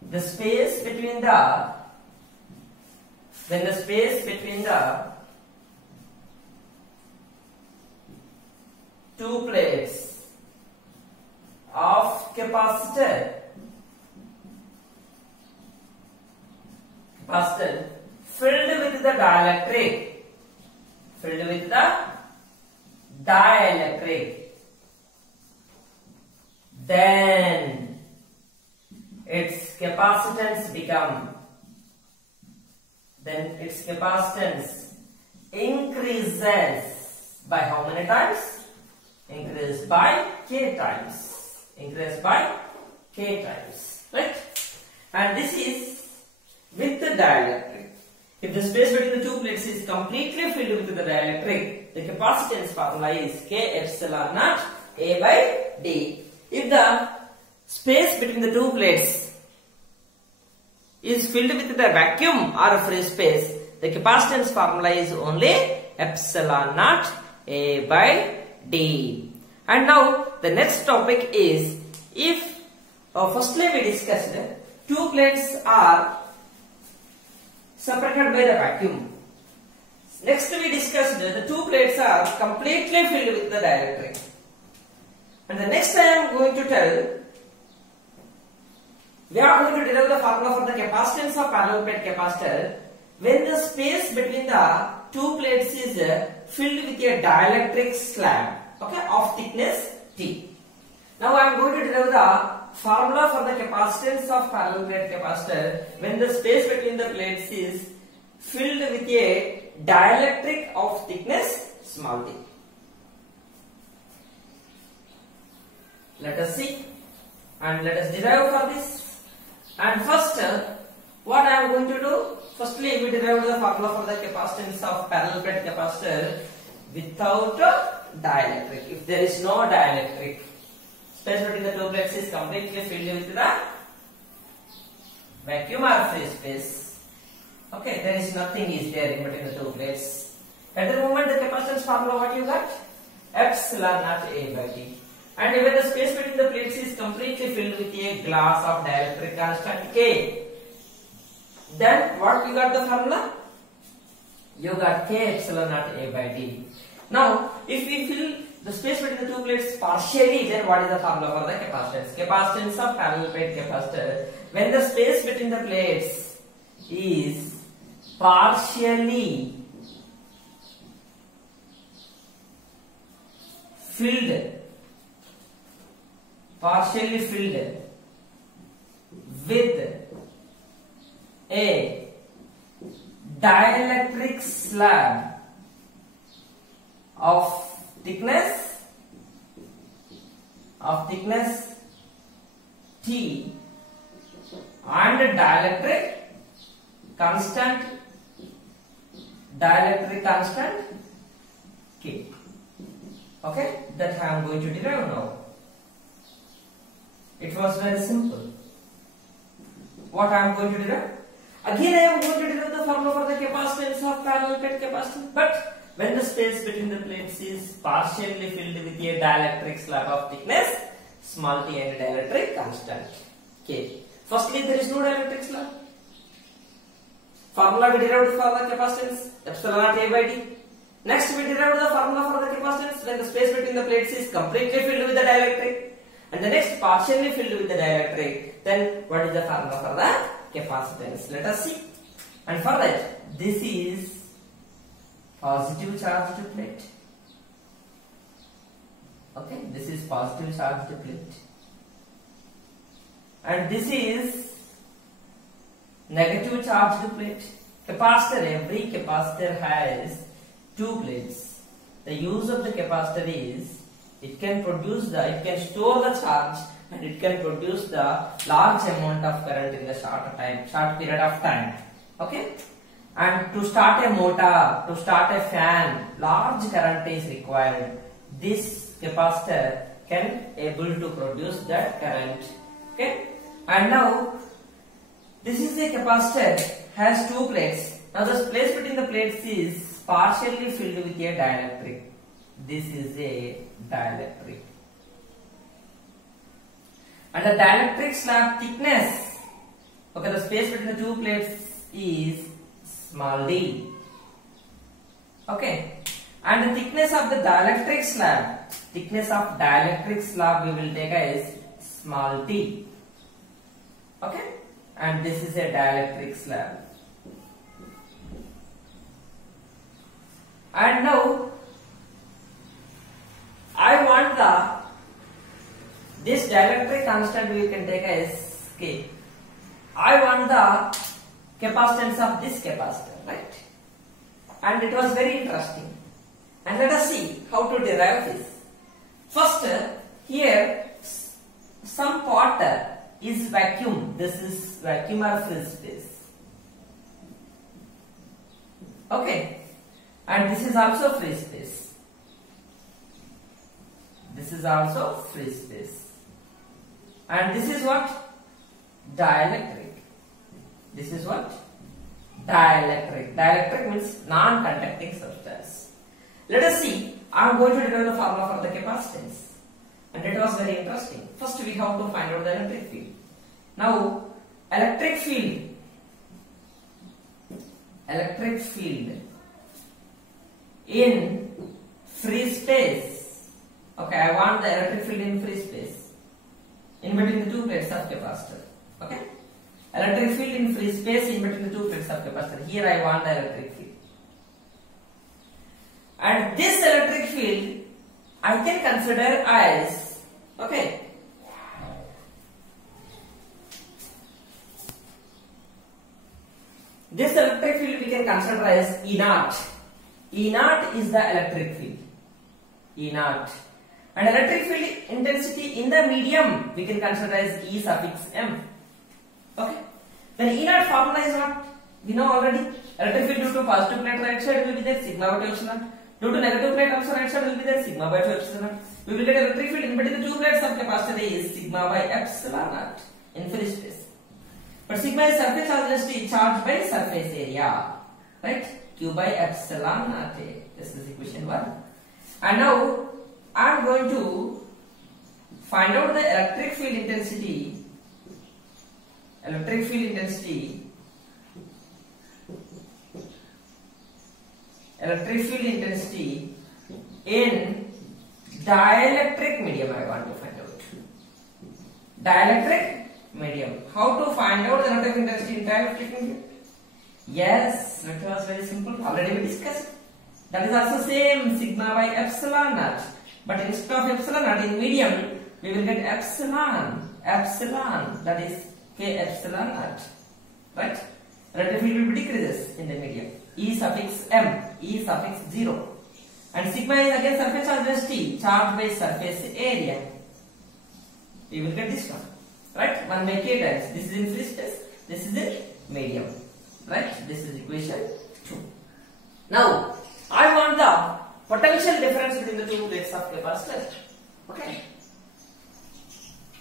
the space between the two plates of capacitor filled with the dielectric, then its capacitance increases by how many times? Increase by K times. Right? And this is with the dielectric. If the space between the two plates is completely filled with the dielectric, the capacitance formula is K epsilon naught A by D. If the space between the two plates is filled with the vacuum or free space, the capacitance formula is only epsilon naught A by D. And now the next topic is, if firstly we discussed two plates are separated by the vacuum. Next we discussed the two plates are completely filled with the dielectric. And the next I am going to tell, we are going to derive the formula for the capacitance of parallel plate capacitor when the space between the two plates is filled with a dielectric slab, okay, of thickness T. Now I am going to derive the formula for the capacitance of parallel plate capacitor when the space between the plates is filled with a dielectric of thickness small t. Let us see and let us derive for this. And first, what I am going to do? Firstly, we derive the formula for the capacitance of parallel plate capacitor without dielectric. If there is no dielectric, space between the two plates is completely filled with the vacuum or free space. Okay, there is nothing is there in between the two plates. At the moment, the capacitance formula, what you got? Epsilon naught A by T. And when the space between the plates is completely filled with a glass of dielectric constant K, then what you got the formula? You got K epsilon naught A by T. Now, if we fill the space between the two plates partially, then what is the formula for the capacitance? Capacitance of parallel plate capacitor when the space between the plates is partially filled with a dielectric slab of thickness T and dielectric constant K. Okay, that I am going to derive now. It was very simple. What I am going to derive? Again I am going to derive the formula for the capacitance of parallel plate capacitor. But when the space between the plates is partially filled with a dielectric slab of thickness small t and dielectric constant K. Firstly, there is no dielectric slab. Formula we derived for the capacitance epsilon naught A by T. Next we derived the formula for the capacitance when the space between the plates is completely filled with the dielectric. And the next partially filled with the dielectric. Then what is the formula for the capacitance? Let us see. And for that, this is positive charged plate. Okay, this is positive charged plate. And this is negative charged plate. Capacitor, every capacitor has two plates. The use of the capacitor is it can store the charge and it can produce the large amount of current in the short period of time. Okay, and to start a motor, to start a fan, large current is required. This capacitor can able to produce that current. Okay, and now this is a capacitor has two plates. Now the space between the plates is partially filled with a dielectric. This is a dielectric. And the dielectric slab thickness, okay, the space between the two plates is small d. Okay, and the thickness of the dielectric slab we will take as small t. Okay, and this is a dielectric slab. And now I want this dielectric constant we can take as K. I want the capacitance of this capacitor, right? And it was very interesting. And let us see how to derive this. First, here some part is vacuum. This is vacuum or free space. Okay, and this is also free space. This is also free space. And this is what? Dielectric. This is what? Dielectric. Dielectric means non-conducting substance. Let us see. I am going to derive the formula for the capacitance. And it was very interesting. First we have to find out the electric field. Now, electric field in free space. Okay, I want the electric field in free space in between the two plates of capacitor. Okay, electric field in free space in between the two plates of capacitor. Here I want the electric field. And this electric field I can consider as, okay, this electric field we can consider as E naught. E naught is the electric field. E naught. And electric field intensity in the medium we can consider as E suffix m. Okay. Then E naught formula is what? We know already. Electric field due to positive plate right side will be there, sigma by 2 epsilon. Due to negative plate also right side will be there, sigma by 2 epsilon. We will get electric field in between the two plates of capacitor is sigma by epsilon naught in free space. But sigma is surface charge density charged by surface area. Right? Q by epsilon naught A. This is equation 1. And now I am going to find out the electric field intensity. Electric field intensity in dielectric medium I want to find out. Dielectric medium. How to find out the electric intensity in dielectric medium? Yes, it was very simple. Already we discussed. That is also same, sigma by epsilon naught. But instead of epsilon naught in medium, we will get epsilon. That is K epsilon naught. Right? Electric field will be decreases in the medium. E suffix m, E suffix 0. And sigma is again surface charge density charged by surface area. We will get this one. Right? 1 by K times. This is in free space. This is in medium. Right? This is equation 2. Now, I want the potential difference between the two plates of capacitor. Okay?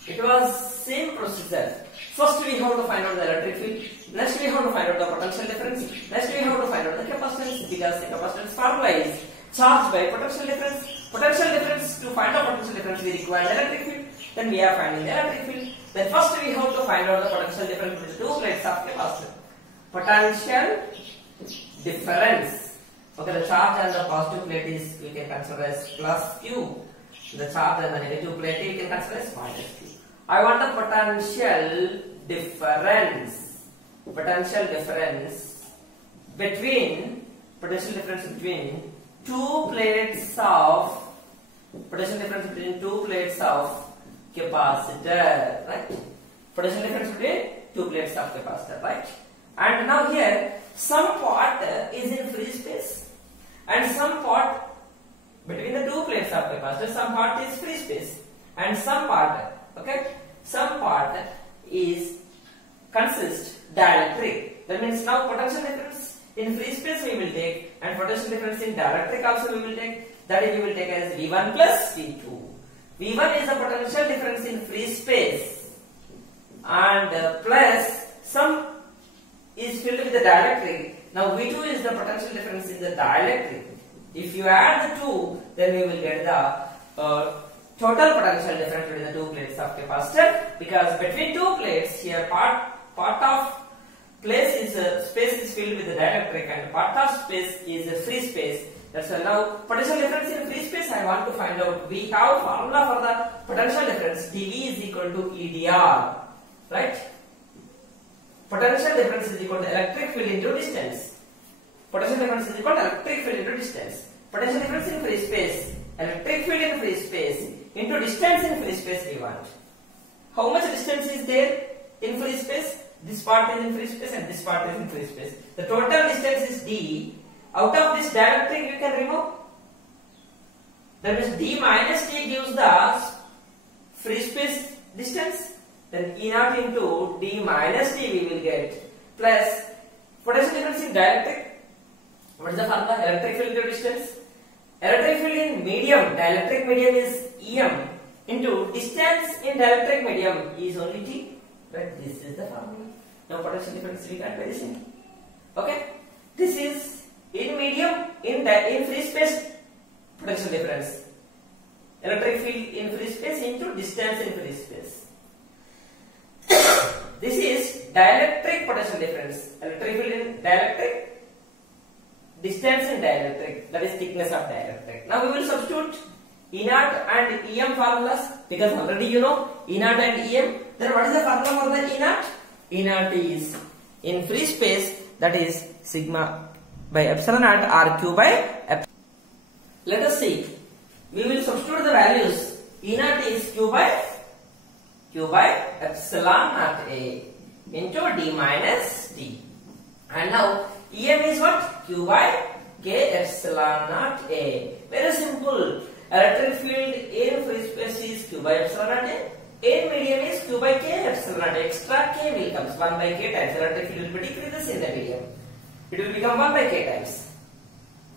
It was same procedure. First we have to find out the electric field. Next we have to find out the potential difference. Next we have to find out the capacitance, because the capacitance formula is charged by potential difference. Potential difference, to find out potential difference we require the electric field. Then we are finding the electric field. Then first we have to find out the potential difference between the two plates of capacitor. Potential difference. Okay, the charge on the positive plate is we can consider as plus Q. The charge on the negative plate we can consider as minus Q. I want the potential difference. Potential difference between two plates of capacitor, right? Potential difference between two plates of capacitor, right? And now here some part is in free space and some part between the two plates of capacitor, some part is free space and some part, okay, some part is consist dielectric. That means now potential difference in free space we will take and potential difference in dielectric also we will take. That is we will take as V1 plus V2. V1 is the potential difference in free space and plus some is filled with the dielectric. Now V2 is the potential difference in the dielectric. If you add the two, then we will get the total potential difference between the two plates of capacitor, because between two plates here part of place is space is filled with the dielectric and part of space is a free space. That's why now potential difference in free space I want to find out. We have formula for the potential difference. dV is equal to EdR, right? Potential difference is equal to electric field into distance. Potential difference is equal to electric field into distance. Potential difference in free space, electric field in free space into distance in free space we want. How much distance is there in free space? This part is in free space and this part is in free space. The total distance is d. Out of this dielectric you can remove. That means d minus d gives the free space distance. Then E naught into d minus d we will get plus potential difference in dielectric. What is the formula? Electric field into distance. Electric field in medium, dielectric medium is Em into distance in dielectric medium is only T. Right? This is the formula. Now potential difference we got very simple. Okay? This is in medium, in free space potential difference. Electric field in free space into distance in free space. This is dielectric potential difference. Electric field in dielectric, distance in dielectric, that is thickness of dielectric. Now we will substitute E naught and Em formulas, because already you know E naught and Em. Then what is the formula for the E naught? E naught is in free space, that is sigma by epsilon naught or Q by epsilon. Let us see. We will substitute the values. E naught is Q by epsilon naught A into D minus D. And now EM is what? Q by K epsilon naught A. Very simple. Electric field in free space is Q by epsilon naught A. In medium is Q by K epsilon naught A. Extra K will come. 1 by K times electric field will be decreases in the medium. It will become 1 by K times.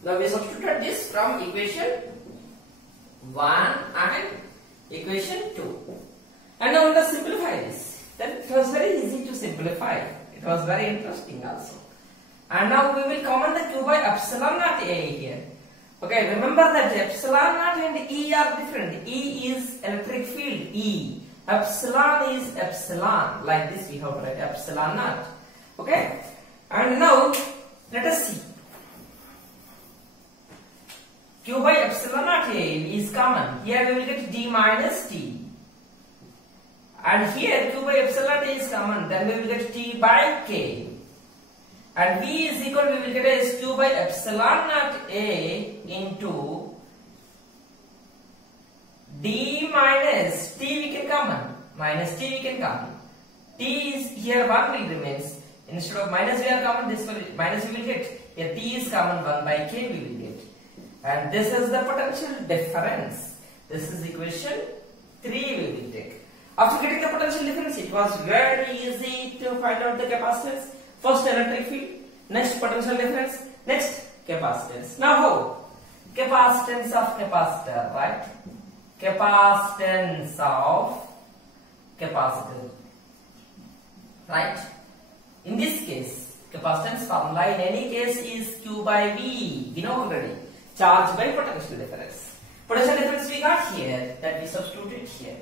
Now we substitute this from equation 1 and equation 2. And now let us simplify this. Then it was very easy to simplify. It was very interesting also. And now we will common the Q by epsilon naught A here. Okay, remember that epsilon naught and E are different. E is electric field, E. Epsilon is epsilon. Like this we have to write epsilon naught. Okay. And now let us see. Q by epsilon naught A is common. Here we will get D minus T. And here Q by epsilon A is common. Then we will get T by K. And V is equal, we will get as Q by epsilon naught A into D minus T we can common. Minus T we can common. T is here 1 will remains. Instead of minus we are common, this will minus we will get. Here T is common, 1 by K we will get. And this is the potential difference. This is equation 3 we will take. After getting the potential difference, it was very easy to find out the capacitance. First electric field, next potential difference, next capacitance. Now how? Capacitance of capacitor, right? Capacitance of capacitor, right? In this case, capacitance formula in any case is Q by V. We know already. Charge by potential difference. Potential difference we got here, that we substituted here.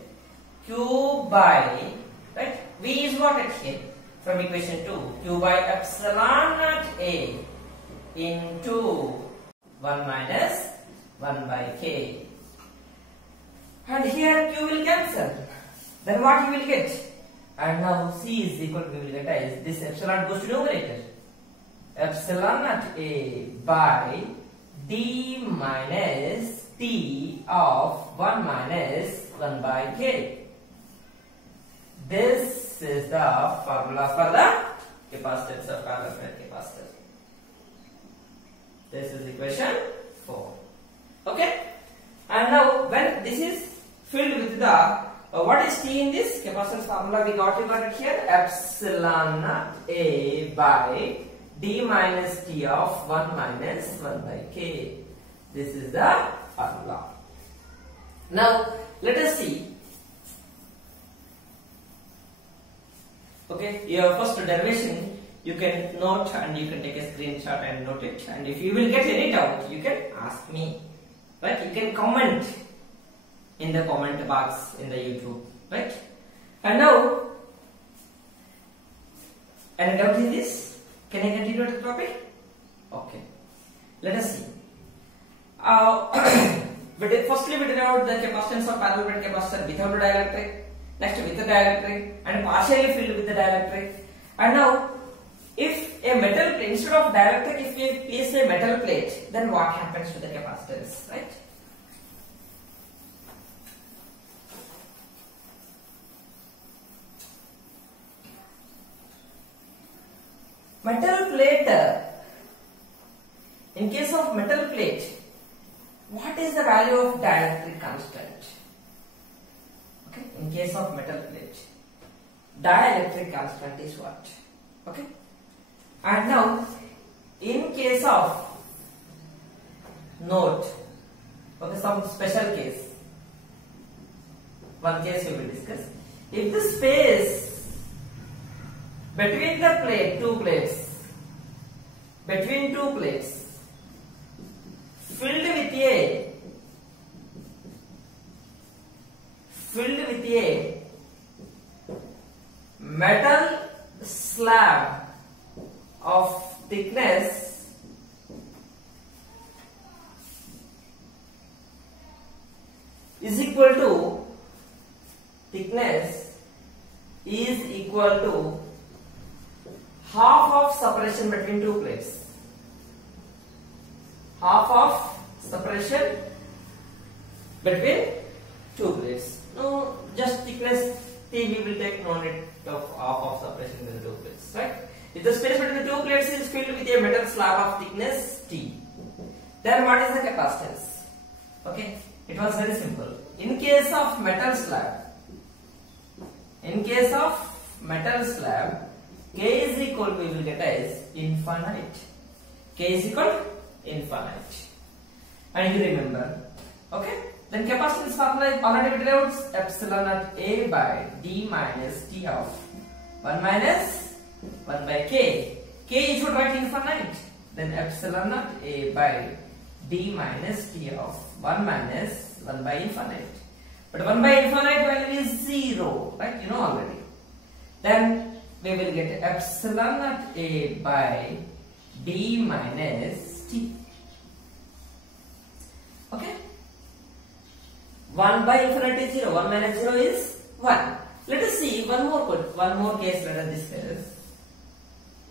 Q by, right? V is what at here? From equation 2. Q by epsilon naught A into 1 minus 1 by K. And here Q will cancel. Then what you will get? And now C is equal to, we will get as this epsilon goes to numerator. Epsilon naught A by D minus T of 1 minus 1 by K. This is the formula for the capacitance of parallel capacitor. This is equation 4. Okay. And now when this is filled with the what is T in this capacitance formula, we got it here, epsilon naught A by D minus T of 1 minus 1 by K. This is the formula. Now let us see. Okay, your first derivation you can note and you can take a screenshot and note it. And if you will get any doubt, you can ask me. Right? You can comment in the comment box in the YouTube. Right? And now, any doubt in this? Can I continue the topic? Okay. Let us see. Firstly, we derive the capacitance of parallel capacitor without the dielectric. Next with the dielectric and partially filled with the dielectric. And now, if a metal plate, instead of dielectric, if we place a metal plate, then what happens to the capacitance, right? Metal plate, in case of metal plate, what is the value of dielectric constant? Okay, in case of metal plate, dielectric constant is what? Okay, and now in case of note, okay, some special case, one case we will discuss. If the space between the plate, between two plates filled with a metal slab of thickness is equal to half of separation between two plates. Half of separation between two plates. Now, just thickness T we will take no need of half of separation between the two plates, right? If the space between the two plates is filled with a metal slab of thickness T, then what is the capacitance? Okay, it was very simple. In case of metal slab, K is equal, we will get as infinite. K is equal to infinite. And you remember, okay? Then capacitance formula is already derived, epsilon naught A by D minus T of 1 minus 1 by K. K you should write infinite. Then epsilon naught A by D minus T of 1 minus 1 by infinite. But 1 by infinite value is 0, right? You know already. Then we will get epsilon naught A by D minus T. Okay? 1 by infinite is 0. 1 minus 0 is 1. Let us see one more case. Let us discuss.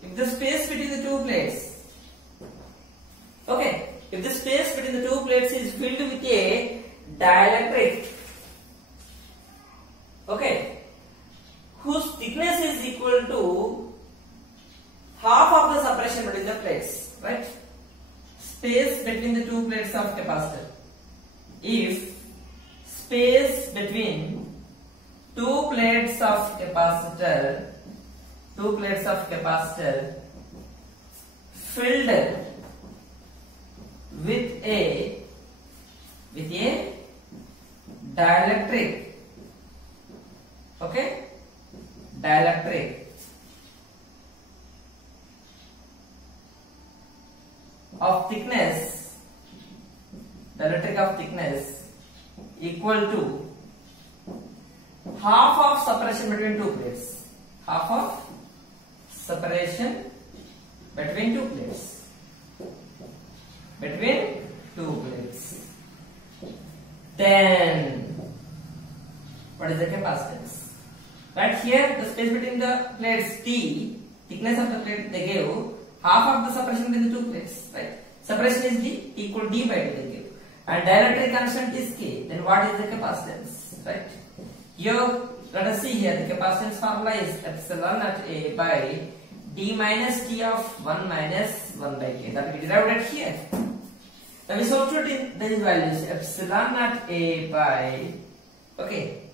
If the space between the two plates, okay, if the space between the two plates is filled with a dielectric, okay, whose thickness is equal to half of the separation between the plates, right? Space between the two plates of capacitor. If space between two plates of capacitor filled with a dielectric, okay, dielectric of thickness, equal to half of separation between two plates. Half of separation between two plates. Then what is the capacitance? Right here, the space between the plates T, thickness of the plate they gave, half of the separation between the two plates, right? Separation is D, equal D by D they gave. And dielectric constant is K. Then what is the capacitance, right? Here, let us see here, the capacitance formula is epsilon naught A by D minus T of 1 minus 1 by K. That we derived it here. Now we substitute these values, epsilon naught A by, okay,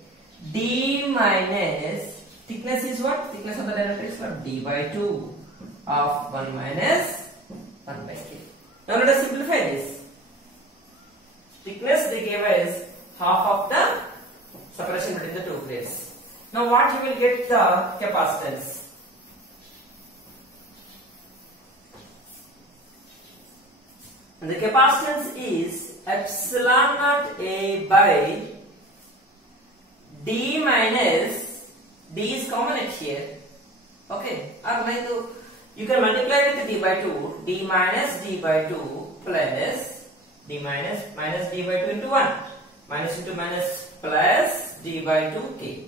D minus, thickness is what? Thickness of the dielectric is what? D by 2 of 1 minus 1 by K. Now let us simplify this. Thickness they gave us half of the separation between the two plates. Now what you will get the capacitance? And the capacitance is epsilon naught A by D minus, D is common at here, okay, or like you can multiply with D by 2, D minus D by 2 plus D minus D by 2 into 1, minus into minus plus D by 2K.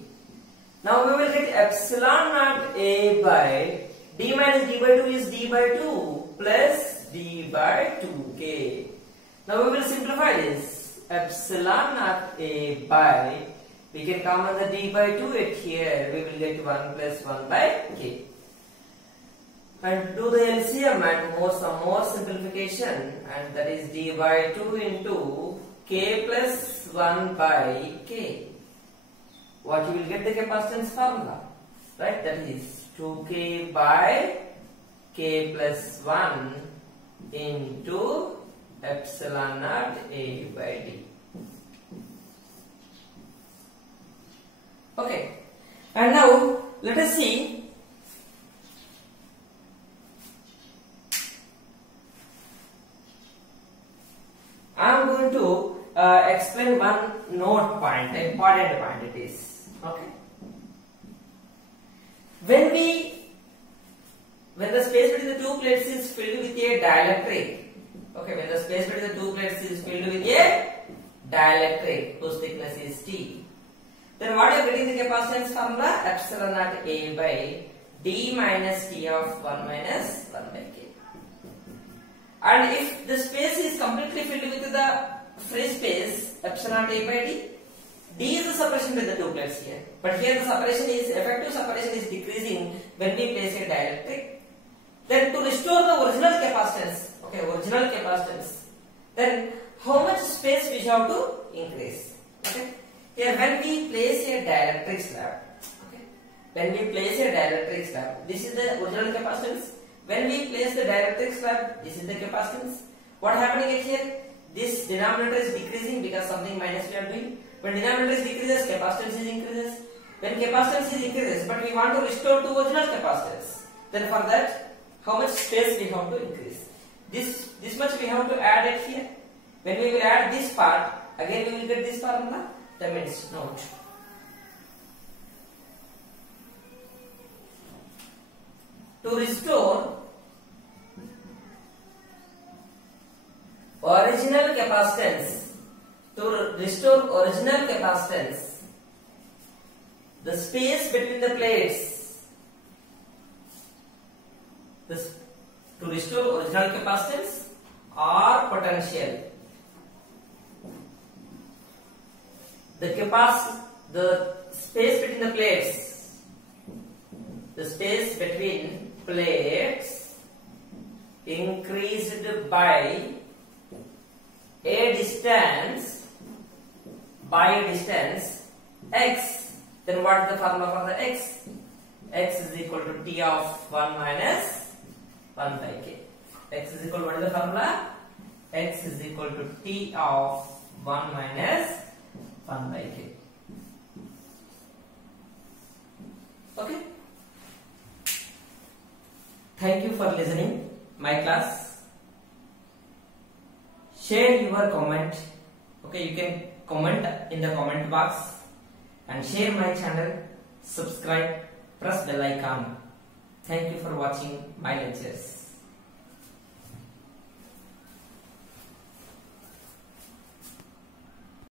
Now we will get epsilon naught A by D minus D by 2 is D by 2 plus D by 2K. Now we will simplify this. Epsilon naught A by, we can common the D by 2 at here, we will get 1 plus 1 by K. And do the LCM and some more simplification, and that is D by 2 into K plus 1 by K. What you will get the capacitance formula, right? That is 2K by K plus 1 into epsilon naught A by D. Okay, and now let us see I am going to explain one note point, important point it is. Okay. When the space between the two plates is filled with a dielectric, okay, when the space between the two plates is filled with a dielectric whose thickness is T, then what are you getting the capacitance formula? Epsilon naught A by d minus t of 1 minus 1 by k. And if the space is completely filled with the free space epsilon a by d, d is the separation with the two plates here. But here the separation is, effective separation is decreasing when we place a dielectric. Then to restore the original capacitance, okay, original capacitance, then how much space we have to increase? Okay, here when we place a dielectric slab, okay, when we place a dielectric slab, this is the original capacitance. When we place the dielectric slab, this is the capacitance. What happening here? This denominator is decreasing because something minus we are doing. When denominator is decreases, capacitance is increases. When capacitance is increases, but we want to restore to original capacitance, then for that, how much space we have to increase? This much we have to add it here. When we will add this part, again we will get this formula. That means note. To restore original capacitance, the space between the plates, to restore original capacitance or potential, the space between the plates, increased by a distance x, then what is the formula for the x? X is equal to t of 1 minus 1 by k. X is equal to, what is the formula? X is equal to t of 1 minus 1 by k. Okay. Thank you for listening my class. Share your comment. Okay, you can comment in the comment box and share my channel. Subscribe, press bell icon. Thank you for watching my lectures.